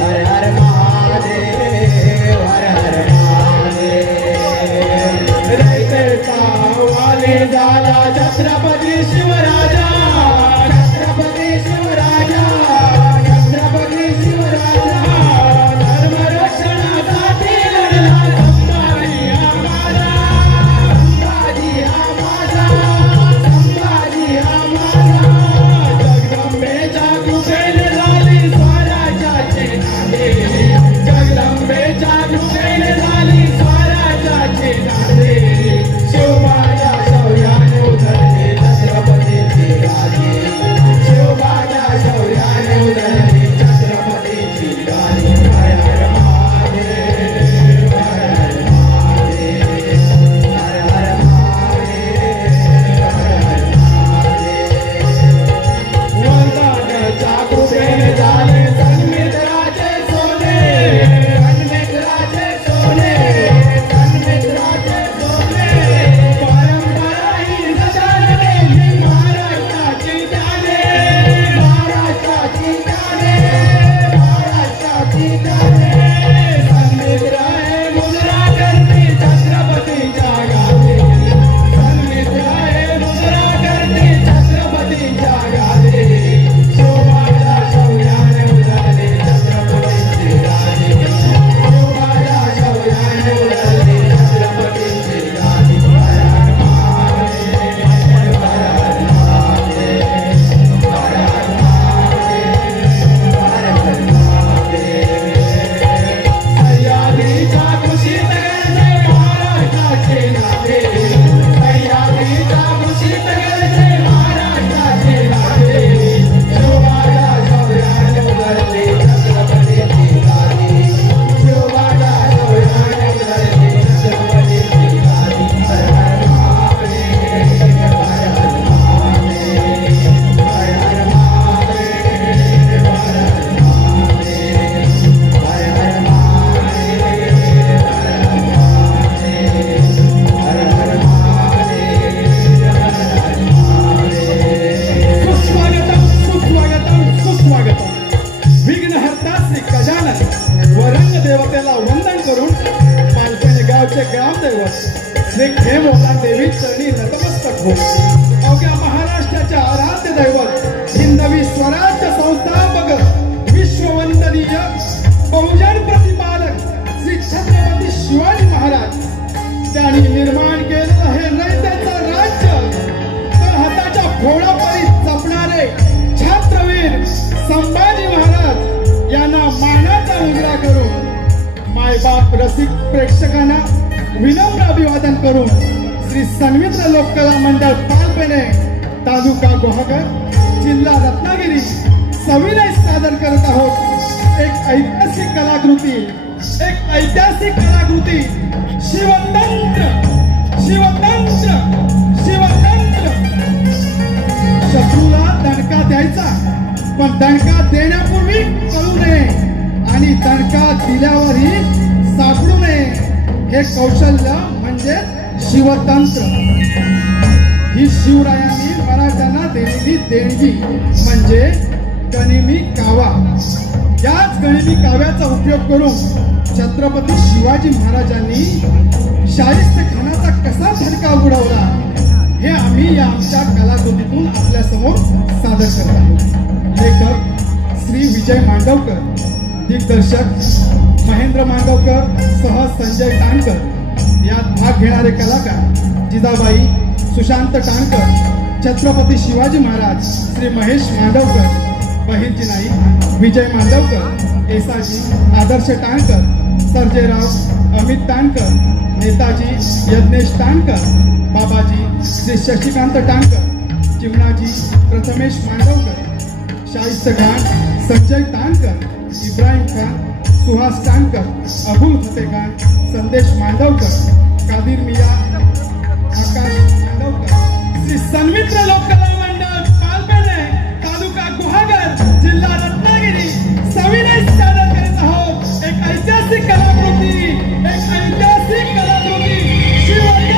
हर हर महादेव हर हर महादेव रयतेचा वाली झाला छत्रपती शिवराजा छत्रपती शिवराजा छत्रपती शिवराजा धर्मरक्षणासाठी लढला संभाजी हा माझा संभाजी हा माझा संभाजी हा माझा जगदंबेच्या कृपेने झाली स्वराज्याची नांदी जगदंबेच्या कृपेने झाली स्वराज्याची नांदी शिवबाच्या शौर्याने उधळली छत्रपतींची गादी शिवबाच्या शौर्याने उधळली छत्रपतींची गादी हर हर महादेव हर हर महादेव हर हर महादेव हर हर महादेव वरदानाच्या कृपेने झाले सन्मित्राचे सोने सन्मित्राचे सोने सन्मित्राचे सोने परंपरा ही सदानवे ही महाराष्ट्राची जाणे महाराष्ट्राची जाणे महाराष्ट्राची जाणे सन्मित्र हे मुजरा करते छत्रपतीच्या गादी सन्मित्र हे मुजरा करते छत्रपतीच्या गादी शिवबाच्या शौर्याने उधळली छत्रपतींची गादी शिवबाच्या शौर्याने उधळली छत्रपतींची गादी हर हर महादेव हर हर महादेव हर हर महादेव हर हर महादेव सह्याद्रीच्या कुशीत गरजे महाराष्ट्राची नांदी सह्याद्रीच्या कुशीत गरजे महाराष्ट्राची नांदी शिवबाच्या शौर्याने उधळली छत्रपतींची गादी शिवबाच्या शौर्याने उधळली छत्रपतींची गादी हर हर महादेव हर हर महादेव हर हर महादेव हर हर महादेव हर हर महादेव हर हर महादेव हर हर महादेव सुस्वागतम सुस्वागतम सुस्वागतम विघ्नहर्ता श्री गजानन व रंग देवतेला वंदन करून पालखणी गावचे ग्रामदैवत श्री खेमोला देवी चरणी नतमस्तक हो. अवघ्या महाराष्ट्राच्या आराध्य दैवत हिंदवी स्वराज्य संस्थापक विश्ववंदनीय बहुजन प्रतिपादक श्री छत्रपती शिवाजी महाराज त्यांनी निर्माण केलेलं हे रयतेचं राज्य तर हाताच्या घोडापरी जपणारे छात्रवीर संभाजी महाराज यांना मानाचा मुजरा करून मायबाप रसिक प्रेक्षकांना विनम्र अभिवादन करून श्री सन्मित्र लोककला मंडळ पालपेणे तालुका गुहागर जिल्हा रत्नागिरी सविनय सादर करत आहोत एक ऐतिहासिक कलाकृती शिवतंत्र शिवतंत्र शिवतंत्र. शत्रूला दणका द्यायचा पण दणका देण्यापूर्वी कळू नये आणि दणका दिल्यावरही सापडू नये हे कौशल्य म्हणजे शिवतंत्र. ही शिवरायांनी मराठ्यांना दिलेली देणगी म्हणजे गनिमी कावा. याच गनिमी काव्याचा उपयोग करून छत्रपती शिवाजी महाराजांनी शाहिस्ते खानाचा कसा धडका उडवला हे आम्ही या आमच्या कलाकृतीतून आपल्या समोर सादर करत आहोत. लेखक श्री विजय मांडवकर, दिग्दर्शक महेंद्र मांडवकर सह संजय टाणकर यात भाग घेणारे कलाकार जिजाबाई सुशांत टाणकर, छत्रपती शिवाजी महाराज श्री महेश मांडवकर, बहिरची नाईक विजय मांडवकर, एसाजी आदर्श टाणकर, सर्जेराव अमित टाणकर, नेताजी यज्ञेश टाणकर, बाबाजी श्री शशिकांत टाणकर, चिमणाजी प्रथमेश मांडवकर, शाहिस्त खान संजय टाणकर, इब्राहिम खान सुहास टाणकर, अबुल फतेह खान संदेश मांडवकर, कादिर मिया आकाश मांडवकर, श्री सन्मित्र लोककला मंडळ पालपेणे तालुका गुहागर जिल्हा रत्नागिरी सविनय सादर करीत आहोत एक ऐतिहासिक कलाकृती, एक ऐतिहासिक कलाकृती शिवराय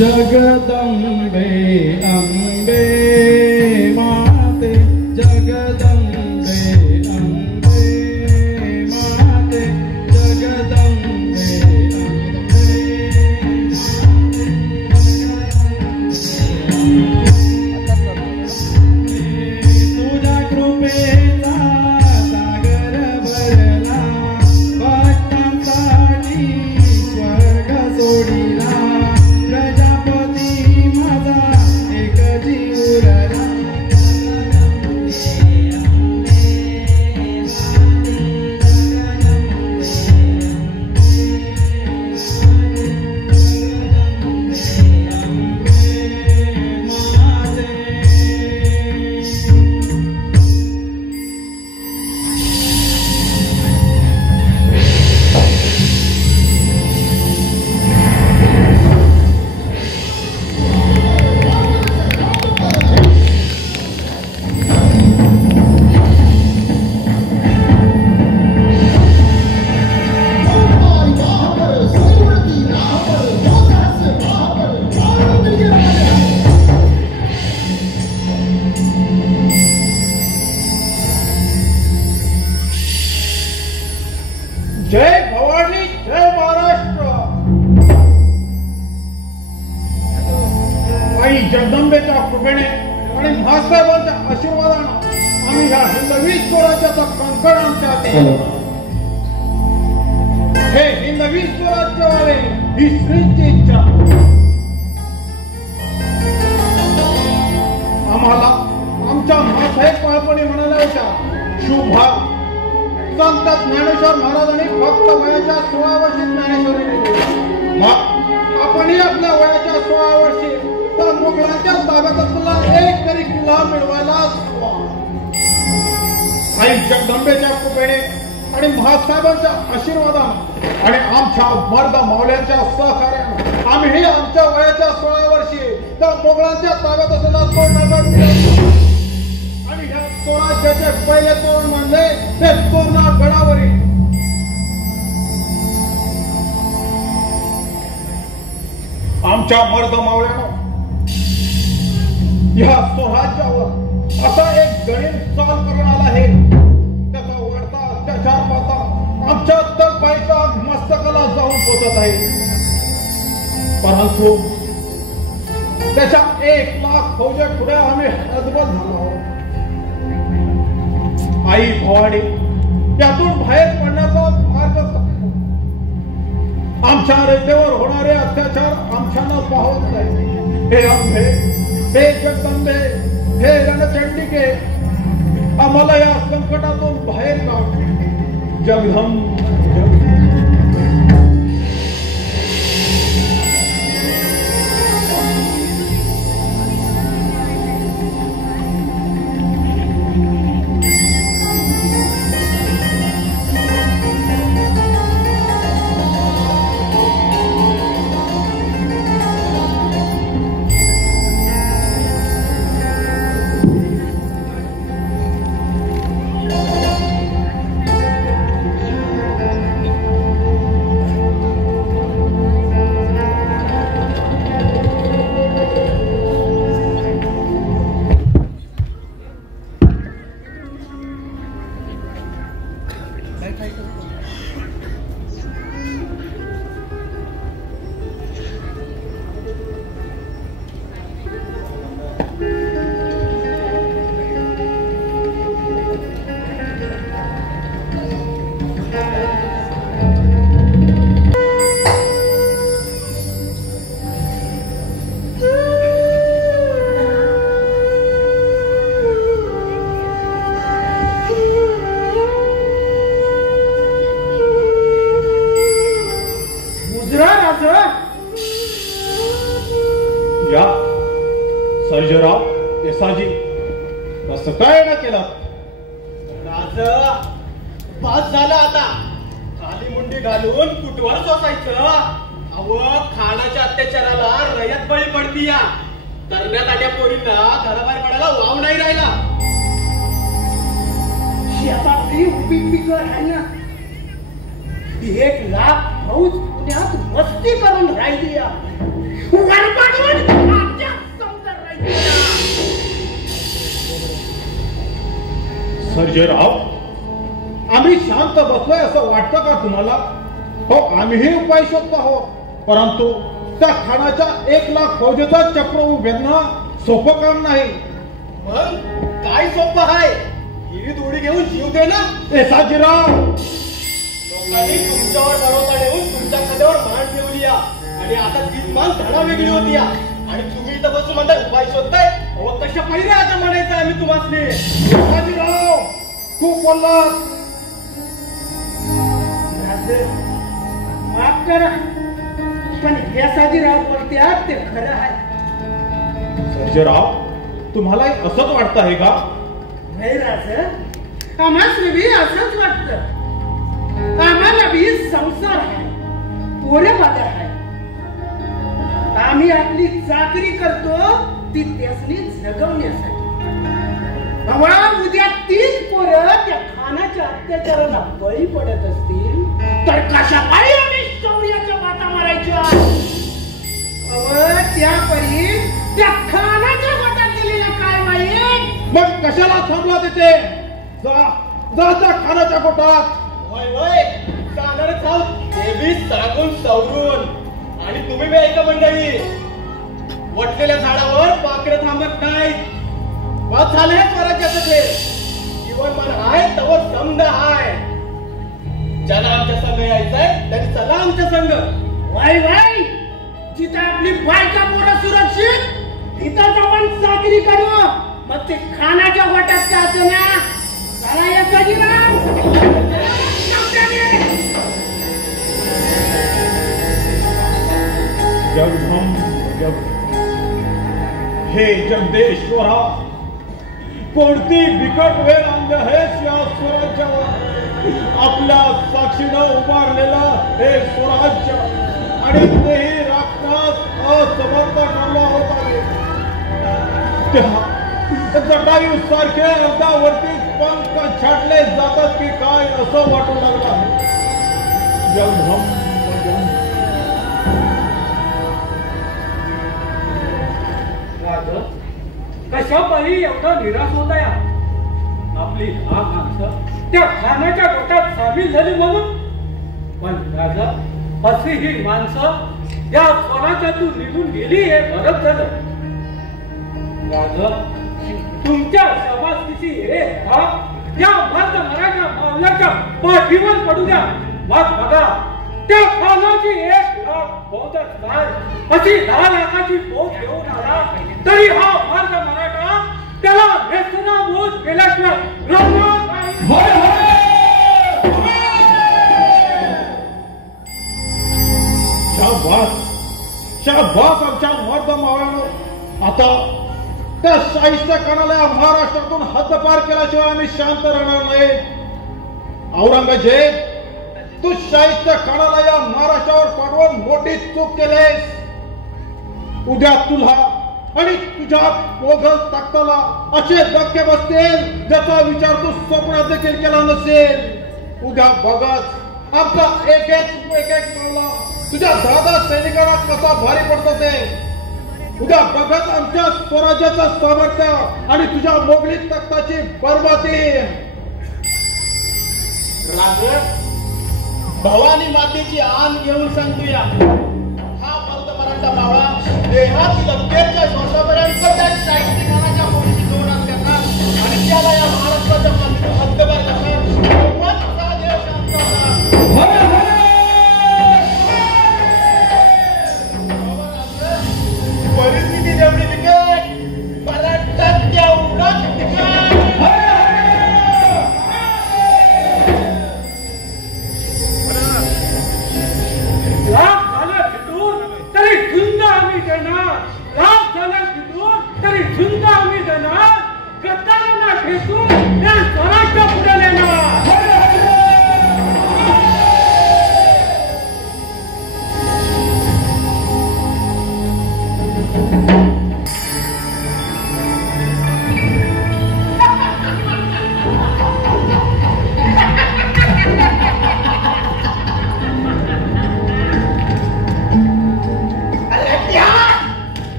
जगदंबे अंबे माते, जगदंबे अंबे माते, जगदंबे तुझ्या कृपेचा सागर भरला, भक्तांसाठी स्वर्ग सोडिला, प्रजापती माझा एक जीव उरला, जय भवानी, जय महाराष्ट्र. आई जगदंबेच्या कृपेने आणि महासाहेबांच्या आशीर्वादानं आम्ही ह्या हिंदवी स्वराज्याचा कंकण आमच्या हाती घेतला. हे हिंदवी स्वराज्यवाले ही श्रींची इच्छा. आम्हाला आमच्या महासाहेब बाळपणी म्हणाल्या होत्या शुभा संत ज्ञानेश्वर महाराजांनी फक्त वयाच्या 16 वर्षी ज्ञानेश्वरी दिली. मग आपणही आपल्या वयाच्या 16 वर्षी त्या मुघलांच्या ताब्यात असलेला एक तरी किल्ला मिळवायला हवा. आई जगदंबेच्या कृपेने आणि महासाहेबांच्या आशीर्वादाने आणि आमच्या मर्द मावल्यांच्या सहकार्याने आम्ही आमच्या वयाच्या 16 वर्षी त्या मुघलांच्या ताब्यात असलेला तो नगर मिळवला. आणि ह्या स्वराज्याचे पहिले तोरण म्हणजे ते तोरणा गडावरील आमच्या मर्द मावळ्यानं ह्या स्वराज्यावर असा एक गणित चाल करून आला आहे. त्याचा वाढता अत्याचार पाहता आमच्या तळपायच्या मस्तकाला जाऊन पोचत आहे. परंतु त्याच्या 1 लाख फौजे पुढे आम्ही हतबल झालो आहोत. आई भवानी त्यातून बाहेर पडण्याचा मार्ग आमच्या रयतेवर होणारे अत्याचार आमच्याला पाहत नाही. हे अंबे, हे जगदंबे, हे रणचंडिके आम्हाला या संकटातून बाहेर काढ. जगदंब साजी तसं काय ना केलं राजा पास झाला आता खाली मुंडी घालून कुटवर सोसायचं अव खानाच्या अत्याचाराला रयत बळी पडती या करण्यात आल्या पोरींना घराबाहेर पडायला वाव नाही राहिला शेतातली उभी पिकर आहे ना 1 लाख फौज पुण्यात मस्ती करून राहिली या वरबाडून राज्यात समजा राहिली सर्जेराव आम्ही शांत बसलोय असं वाटतं का तुम्हाला हो आम्हीही उपाय शोधतो आहोत परंतु त्या खानाच्या 1 लाख फौजेचा चक्र उभेरणं सोपं काम नाही मग काय सोपं आहे ही दोडी घेऊन जीव दे ना ए साजीराव लोकांनी तुमच्यावर भरोसा ठेवून तुमच्या खांद्यावर मान ठेवली या आणि आता तीच मान धडा वेगळी होती या आणि तुम्ही इथं बसून म्हणताय उपाय शोधताय अहो कशा पहिले आता म्हणायचं आम्ही तुम्हाला साजीराव खूप बोललात माफ करा पण हे साजीराव बोलत्यात ते खरं आहे सर्जेराव तुम्हालाही असंच वाटतं आहे का नाही राज आम्हाला बी असंच वाटतं आम्हाला बी संसार आहे पोरे बाजार आहे आम्ही आपली चाकरी करतो ती त्यासनी जगवण्यासाठी उद्या 3 पोरं त्या खानाच्या अत्याचाराला बळी पडत असतील तर कशा पायी आम्ही शौर्याच्या बाता मारायच्या त्यापरी त्या खानाच्या वाटात गेलेलं काय वाईट मग कशाला थांबला तिथे जा जा त्या खानाच्या गोटात वय वय जाणारच आहोत हे बी सांगून सवरून आणि तुम्ही बी ऐका मंडळी वटलेल्या झाडावर पाखरं थांबत नाही वाद झाले स्वराज्याचं ते जीवनमान आहे तवर समज आहे ज्याला आमच्या संघ यायचंय त्यांनी चला आमच्या संघ वाय वाय जिथं आपली बायका पोरं सुरक्षित तिथंच आपण चाकरी करू मग ते खानाच्या वाट्यात का असं ना चला या सगळीराव जगभम जग हे जगदेश्वरा कोणती बिकट वेळ आणली आहेस या स्वराज्यावर आपल्या साक्षीनं उभारलेलं हे स्वराज्य आणि तेही राखण्यास असमर्थ ठरला होता त्या जटायू सारखे अर्धावरती पंख छाटले जातात की काय असं वाटू लागलं आहे जगभम कशा पायी एवढा निराश होता या आपली हा माणसं त्या खानाच्या गोटात सामील झाली म्हणून पण राजा अशी ही माणसं या स्वराज्यातून निघून गेली हे बरंच झालं राजा तुमच्या समाजकीची एक भाग या मर्द मराठा मावल्याच्या पाठीवर पडू द्या मग बघा त्या खानाची 1 लाख फौजच नाही अशी 10 लाखाची फौज घेऊन आला तरी हा मर्द मराठा त्याला नेस्तनाबूत केल्याशिवाय राहणार नाही शाबास आमच्या मर्द मावळ्यानं आता त्या शाहीच्या कणाला या महाराष्ट्रातून हद्दपार केल्याशिवाय आम्ही शांत राहणार नाही औरंगजेब तू शाहीच्या कणाला या महाराष्ट्रावर पाठवून मोठी चूक केलेस उद्या तुला आणि तुझ्या मोगल ताकदाला असे धक्के बसतील ज्याचा विचार तू स्वप्नात देखील केला नसेल उद्या बघत आमचा एक एक मावळा तुझ्या 10 सैनिकांना कसा भारी पडतो ते उद्या बघत आमच्या स्वराज्याचं सामर्थ्य आणि तुझ्या मोगली तख्ताची बर्बादी भवानी मातेची आन घेऊन सांगतोया हा मर्द मराठा मावळा देहात लग्नेच्या श्वासापर्यंत त्या शाहिस्तेखानाच्या पोलीसी धोरणात करणार आणि त्याला या महाराष्ट्राच्या मातीतून हद्दपार करणार परिस्थिती जेवढी बिकट मराठ्यात तेवढाच लाख झालं फिटून तरी झुंज आम्ही देणार लाख झालं फिटून तरी झुंज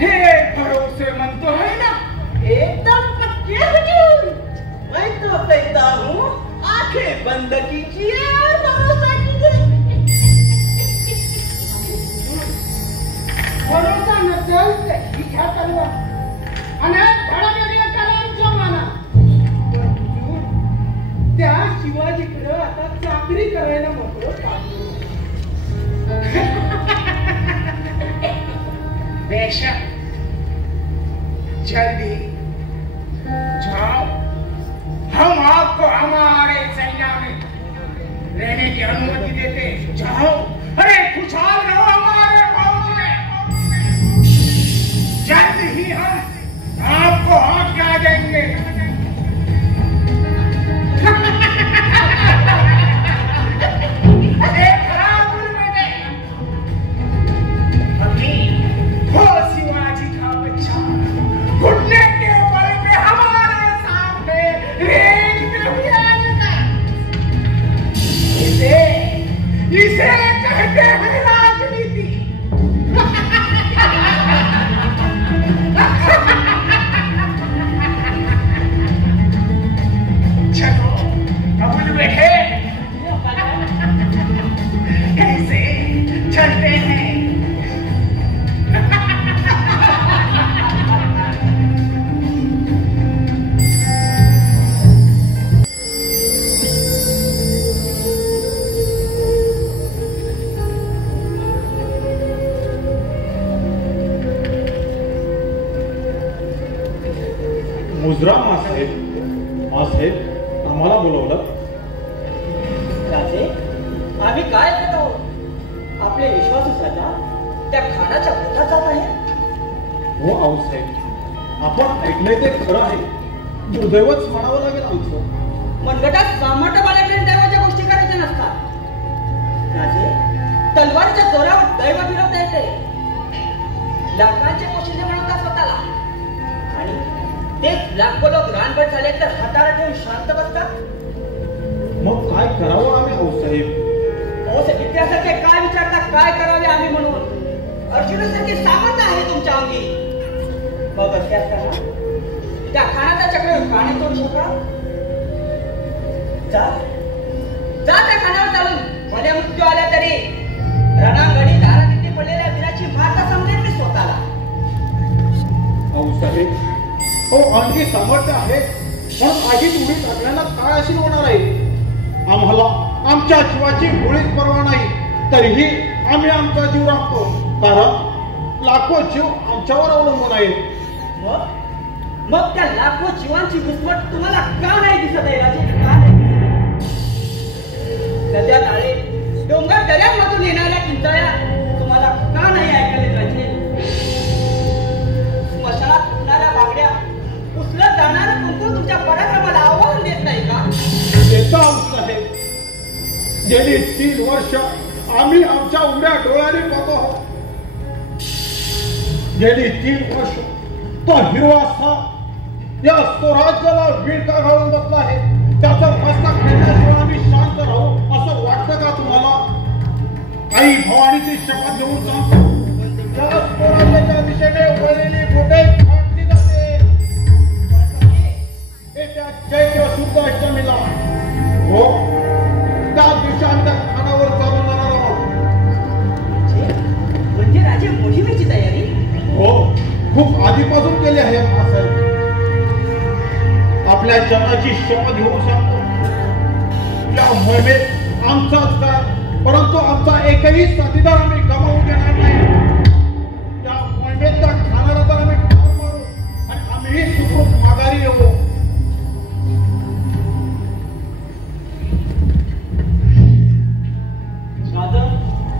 हे भरोसे म्हणतो है ना? एकदम पक्के हुजूर। मैं तो कहता हूँ आंखें बंद कीजिए और भरोसा कीजिए। भरोसा नसेल तर ठीक आहे तलवार आणि धडाधडी कलांच्या माना. पण हुजूर, त्या शिवाजीकडे आता चाकरी करायला मोकळं पाहिजे. बेशक जल्दी जाओ, हम आपको हमारे सैन्य में रहने की अनुमति देते. जाओ, अरे खुशहाल रहो हमारे फौज में. जल्द ही हम आपको आज्ञा देंगे. एक खराब उम्मीद है. अभी वो शिवाजी का बच्चा घुटने के बल पे हमारे सामने रेंगते हुए आएगा. इसे कहते हैं राजनीति. चलो कबूल बैठे. कैसे चलते हैं? मुजरा मासाहेब आम्हाला बोलवलं. राजे, आम्ही काय करतो? आपले विश्वासू राजा त्या खानाच्या पोटात जात आहे. हो आऊसाहेब, आपण ऐकलंय ते खरं आहे. दुर्दैवच म्हणावं लागेल आमचं. मनगटात सामर्थ्य बाळगलेल्या देवाच्या गोष्टी करायच्या नसतात. राजे, तलवारीच्या जोरावर दैव फिरवता येते. लाखांचे पोशिंदे बनवतात स्वतःला आणि तेच लाखो लोक रानभर झाले तर हाताला ठेवून शांत बसतात. मग काय करावं आम्ही आऊसाहेब? विद्यासारखे काय विचारता काय करावे आम्ही म्हणून? अर्जुनासारखे सामर्थ्य आहे तुमच्या अंगी. मग असे असताना त्या खानाचा चक्र पाणी तोडू शकता? जा त्या खानावर चालून भले मृत्यू आला तरी रणांगणी दारात पडलेल्या वीराची माता समजेल मी स्वतःला. आऊसाहेब, हो आणखी सामर्थ्य आहे, पण आगीत उडी टाकण्याला काय अशी होणार आहे? आम्हाला आमच्या जीवाची मुळीच पर्वा नाही, तरीही आम्ही आमचा जीव राखतो. कारण लाखो जीव आमच्यावर अवलंबून आहेत. मग त्या लाखो जीवांची घुसमट तुम्हाला का नाही दिसत आहे राजे? का नाही? नद्या नाळे डोंगर दऱ्यांमधून येणाऱ्या किंचाळ्या तुम्हाला का नाही ऐकायला राजे? स्मशानात फुटणाऱ्या बागड्या उचलत जाणारं कुंकू तुमच्या पराक्रमाला आव्हान देत नाही का? देता आऊसाहेब. गेली 3 वर्ष आम्ही आमच्या उघड्या डोळ्याने पाहतो आहोत. गेली 3 वर्ष तो हिरवा साप या स्वराज्याला विळखा घालून बसला आहे. त्याचं मस्तक घेतल्याशिवाय आम्ही शांत राहू असं वाटतं का तुम्हाला? आई भवानीची शपथ घेऊन सांगतो, त्या स्वराज्याच्या दिशेने वळलेली बोटे फाटली जाते. येत्या चैत्र शुद्ध अष्टमीला हो त्या दिवशी आम्ही त्या खानावर चालून जाणार आहोत. म्हणजे राजे मोहिमेची तयारी? हो, खूप आधीपासून केली आहे मासाहेब. आपल्या जनाची शपथ घेऊन सांगतो, या मोहिमेत आमचाच काय, परंतु आमचा एकही साथीदार आम्ही गमावू देणार नाही. त्या मोहिमेत त्या खानाला तर आम्ही ठार मारू आणि आम्हीही सुखरूप माघारी येऊ.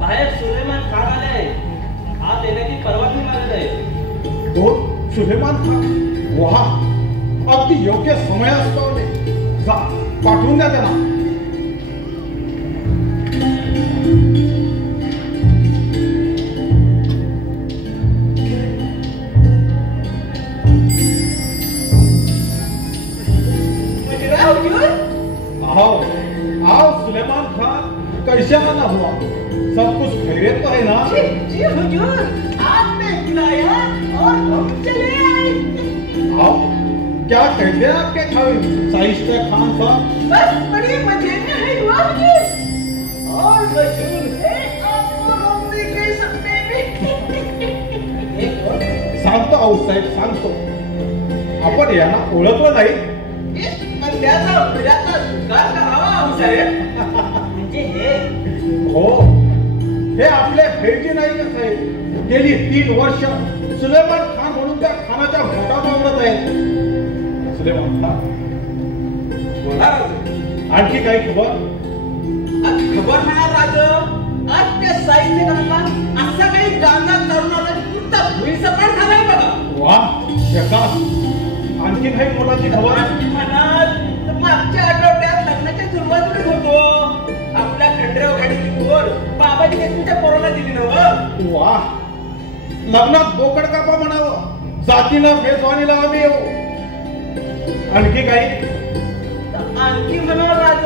बाहेर सुलेमान खान आले आहे. आत येण्याची परवानगी मागत आहे. तो सुलेमान खान? वाह, अगदी योग्य समयास पावले. जा, पाठवून द्या त्यांना. आओ सुलेमान खान, कैसे आना हुआ? सब कुछ खैरियत तो है ना? जी हुजूर, आपने बुलाया और क्या कहते हैं आपके शाइस्ता खान साहब? बस बड़ी मजे में है हुआ मुझे और मशहूर है आपको रोकने के सपने में। सांगतो आऊसाहेब सांगतो. आपण यांना ओळखलं नाही? इस मंद्याचा फिराचा सुधार करावा आऊसाहेब. म्हणजे हे हो, हे आपले भेटी नाही का साहेब? गेली 3 वर्ष सुलेमान खान म्हणून त्या खानाच्या घोटात आवडत आहेत. सुलेमान खान बोला आणखी काही खबर? आज खबर म्हणा राज आज त्या साहित्य गणाला असा काही गांजा तरुणाला पुरता भुईचा पण झालाय बघा. वा प्रकाश, आणखी काही मुलाची खबर? म्हणाल तर मागच्या आठवड्यात लग्नाच्या सुरुवातीला होतो आपल्या खंडराव गाडीची पोर बाबाजी देशमुखच्या पोराला दिली नव्हतं. वा, लग्नात बोकड कापा म्हणावं, जातीनं मेजवानीला आम्ही येऊ. आणखी काही? आणखी म्हणा राज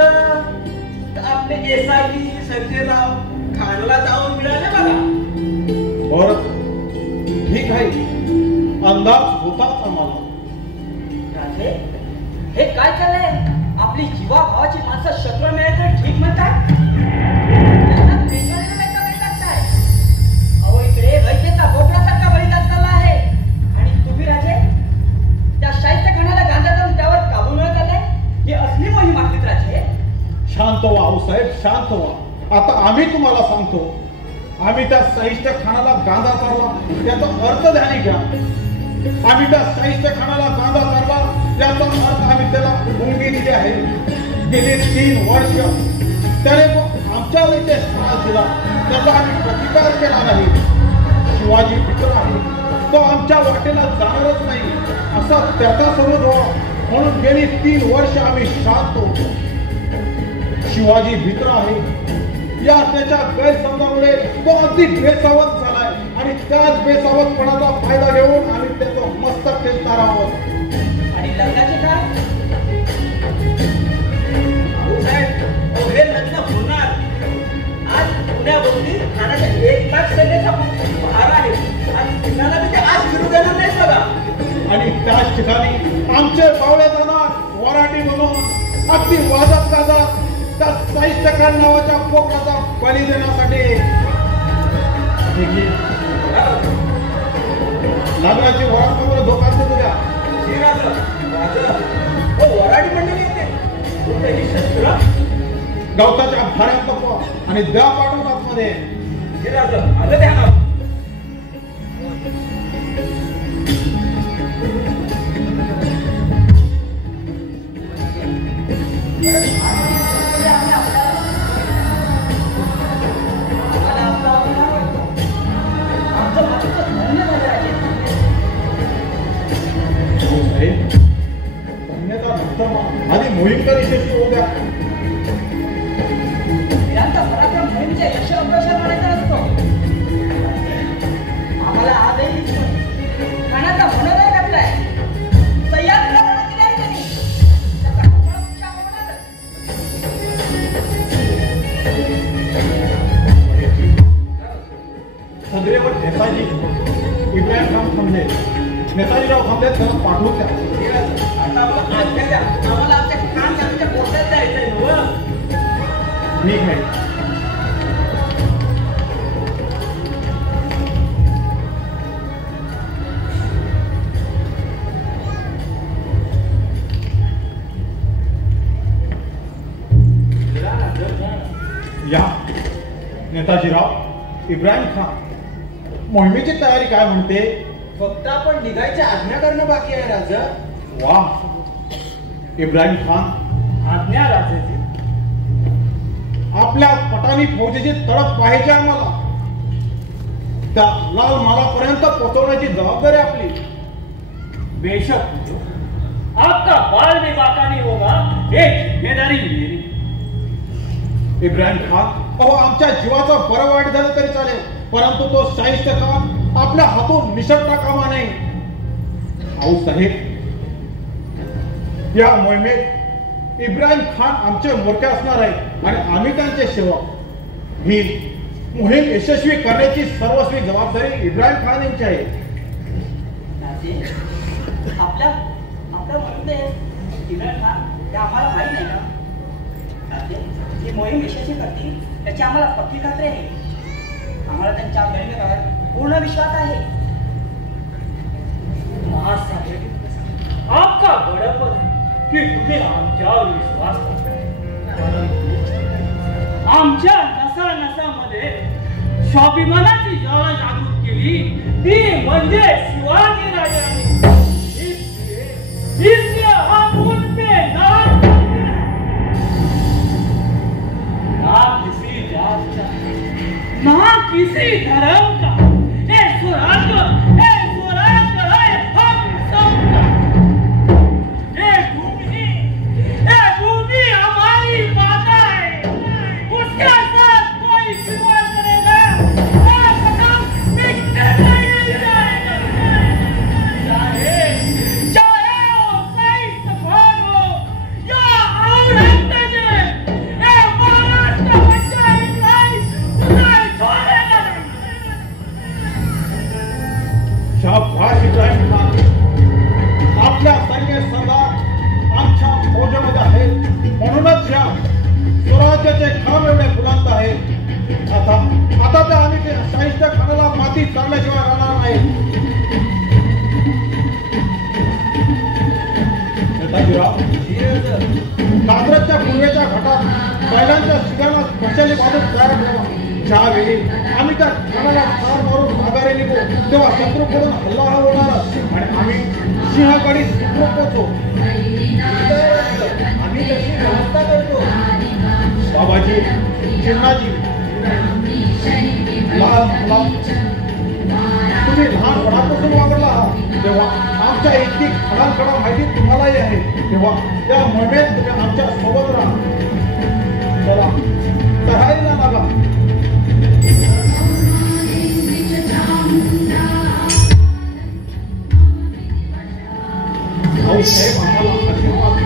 आपले एसआयटी संजयराव खानला जाऊन मिळाले बघा. बर, ठीक आहे, अंदाज होताच आम्हाला. राजे हे काय चाललंय? आपली जीवा भावाची माणसं शत्रू मिळायचं ठीक म्हणतात. अहो इकडे वैद्यचा बोकडासारखा बळी चालला आहे आणि तुम्ही राजे त्या शाहित्य खानाला गांजा देऊन त्यावर काबू मिळत आले. ही असली मोहीम आपलीच राजे. शांत व्हा आऊसाहेब, शांत व्हा. आता आम्ही तुम्हाला सांगतो, आम्ही त्या साहित्य खानाला गांजा चारला याचा अर्थ ध्यानी घ्या. आम्ही त्या साहित्य खानाला गांजा चारला याचा अर्थ आम्ही त्याला मुंगी दिली आहे. गेली 3 वर्ष त्याने आमच्या इथे त्रास दिला, त्याचा आम्ही प्रतिकार केला नाही. शिवाजी मित्र आहे, तो आमच्या वाटेला जाणारच नाही असा त्याचा समज व्हावा म्हणून गेली 3 वर्ष आम्ही शांत होतो. शिवाजी मित्र आहे या त्याच्या गैरसमजामुळे तो अगदी बेसावध झालाय आणि त्याच बेसावधपणाचा फायदा घेऊन आम्ही त्याचं मस्तक खेचणार आहोत. आणि लग्नाचे काय? हे लग्न होणार आज पुण्याभोवती खानाच्या 1 लाख सैन्याचा भार आहे आणि पुण्याला ते आज सुरू देणार नाही बघा. आणि त्याच ठिकाणी आमचे पावले जाणार वराठी म्हणून अगदी वाजत गाजत त्या साहित्य खान नावाच्या पोकराचा बळी देण्यासाठी. लग्नाची वरात धोका देतो द्या. वराडी मंडळी येते शस्त्र गवताच्या भाड्यात पप्पा आणि द्या पाठवून आतमध्ये. आलं ध्यानात. आधी मोहीमकर यशस्वी होऊ द्या. यांचा पराक्रम मोहीमच्या यश अपयशात आणायचा नसतो. आम्हाला आजही खाण्याचा मनोदय घातलाय. सह्याद्रीला लढत दिली आहे त्यांनी. त्याचा कोणाला शिक्षा होणारच. सदरेवर नेताजी इब्राहिम खान थांबले. नेताजीराव थांबले त्यांना पाठवून द्या. आता आम्हाला आमच्या खान साहेबांच्या पोटात जायचंय नव्हं. ठीक आहे. या नेताजीराव इब्राहिम खान, मोहिमेची तयारी काय म्हणते? फक्त आपण निघायची आज्ञा करणं बाकी आहे राजा. वा इब्राहिम खान, आज्ञा राजाची. आपल्या पटाणी फौजेची तडक पाहिजे आम्हाला. त्या लाल मालापर्यंत पोहोचवण्याची जबाबदारी आपली. बेशक आपका बाल भी बाका नहीं होगा, एक जिम्मेदारी मेरी. इब्राहिम खान, अहो आमच्या जीवाचं बरं वाईट झालं तरी चालेल, परंतु तो शाहिस्ते खान आपल्या हातून निसटता कामा नाही. आऊ साहेब, या मोहिमेत इब्राहिम खान आमचे मोठे असणार आहे आणि आम्ही त्यांचे सेवक. ही मोहीम यशस्वी करण्याची सर्वस्वी जबाबदारी इब्राहिम खान यांची आहे. आपल्या आपलं म्हणून ते किरण खान ते आम्हाला माहीत नाही ना. ही मोहीम यशस्वी करतील त्याची आम्हाला पक्की खात्री आहे. आम्हाला त्यांच्या गैरकाळात पूर्ण विश्वास आहे. महासाहेब आपका बड़प्पन है कि तुम्ही आमच्यावर विश्वास करता. आमच्या नसा नसामध्ये स्वाभिमानाची ज्वाला जागृत केली ती म्हणजे शिवाजी राजांनी. इसलिए हम उन पे ना किसी जात का ना किसी धर्म का स्वराज्य है हम सबका. ये भूमि हमारी माता है. उसके साथ कोई विवाद करेगा और कदम मिटने नहीं जाएगा. चाहे वो कई सफान हो या औरंगजेब, ये महाराष्ट्र बच्चा इब्राहिम उसे छोड़ेगा नहीं. शाबाश इब्राहिम खान, आपल्या सैन्य सरदार आमच्या फौजेमध्ये आहेत म्हणूनच या स्वराज्याचे काम एवढे बुलंद आहे. आता तर आम्ही ते शाहिस्ते खानाला माती चालल्याशिवाय राहणार नाही. कात्रजच्या पूर्वेच्या घाटात बैलांच्या शिकारात मशाली बांधून तयार ठेवा. ज्यावेळी आम्ही त्या खानाला ठार मारून माघारी निघू तेव्हा शत्रूकडून हल्ला होणार आणि आम्ही सिंहगडी पोहोचू. आम्ही तशी व्यवस्था करतो. बाबाजी, चिन्नाजी, तुम्ही लहानपणापासून वागला आहात तेव्हा आमच्या इतकी खडाखडा माहिती तुम्हालाही आहे. तेव्हा त्या मोहिमेत तुम्ही आमच्या सोबत राहा. चला तयारीला लागा. भाऊसाहेब आम्हाला आशीर्वाद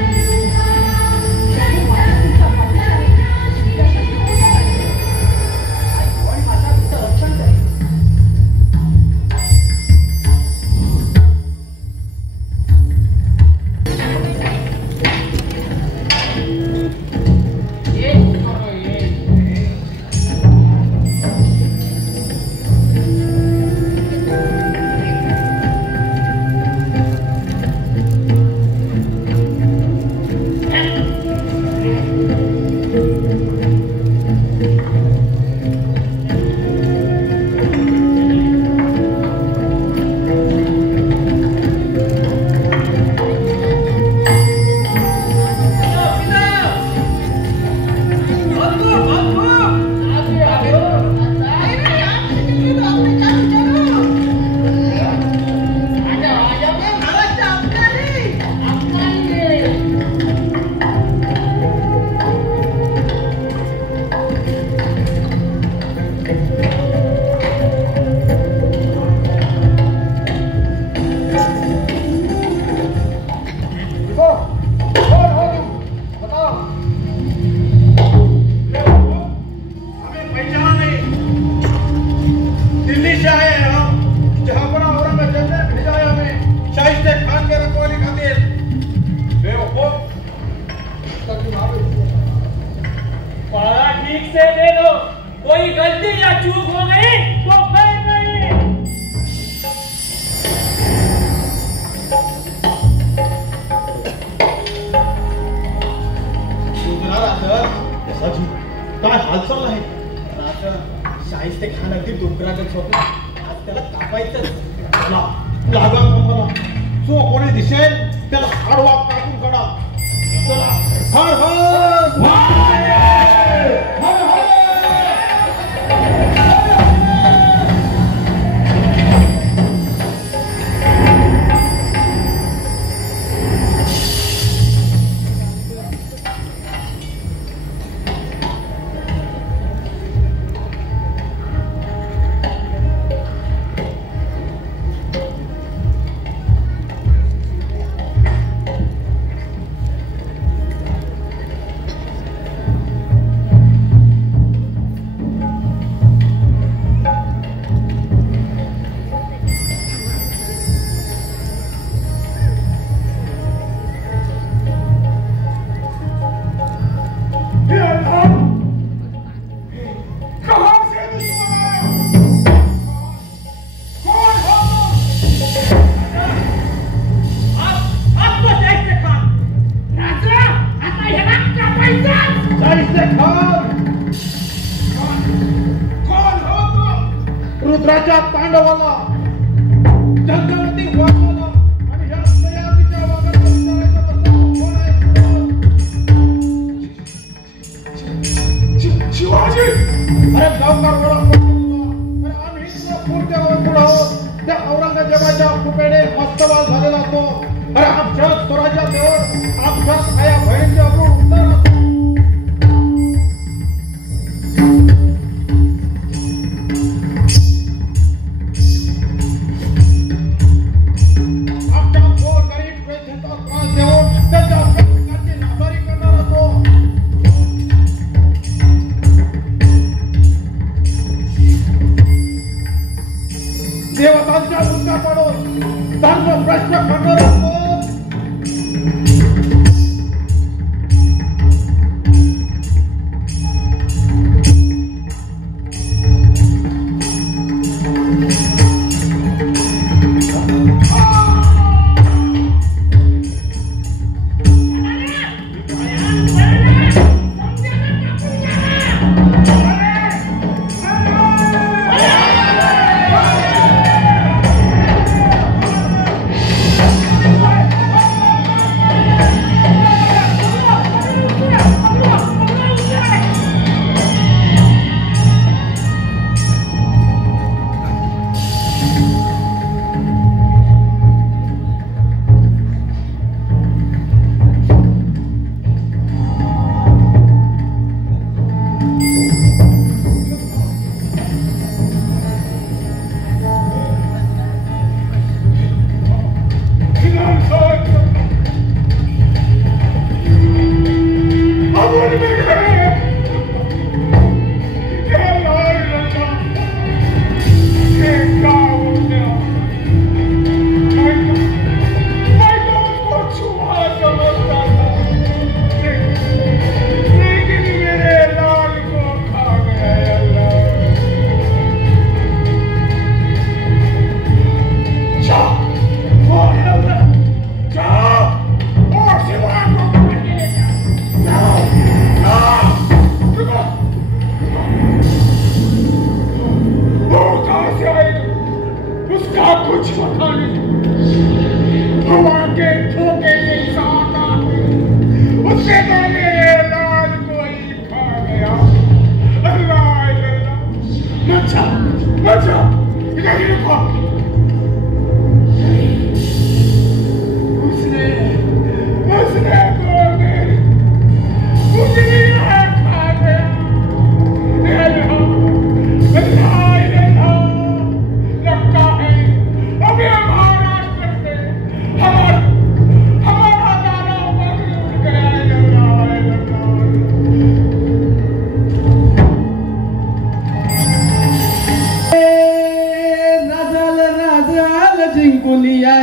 काय हालचाल आहे. शाहिस्ते खान अगदी डोंगरागत झोपला. आज त्याला कापायचं. लागा मला जो कोणी दिसेल त्याला आडवा कापून काढा. चला हर हर मांडवाला झंझावती वाटवाला आणि ह्या सयाजीच्या वागात विचारायचं बसलं कोण आहे? शिवाजी अरे गावकार वळा अरे आम्ही तुला पुढच्या गावात पुढं आहोत त्या औरंगजेबाच्या कुपेने मस्तवाल झालेला तो अरे आमच्या स्वराज्या देवर आमच्या आया बहिणीचे अब्रू उत्तर आमच्या थोर गरीब पैशांचा त्रास देऊन त्यांच्या प्रकारची नादारी करणारा तो देवतांच्या मुद्दा पाडून धर्म प्रश्न करणारा तो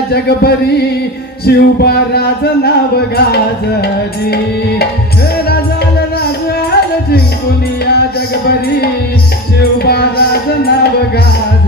जगभरी शिवबा राज नाव गाजरी राजाल राजाल जिंकुनिया जगभरी शिवबा राज नाव गाज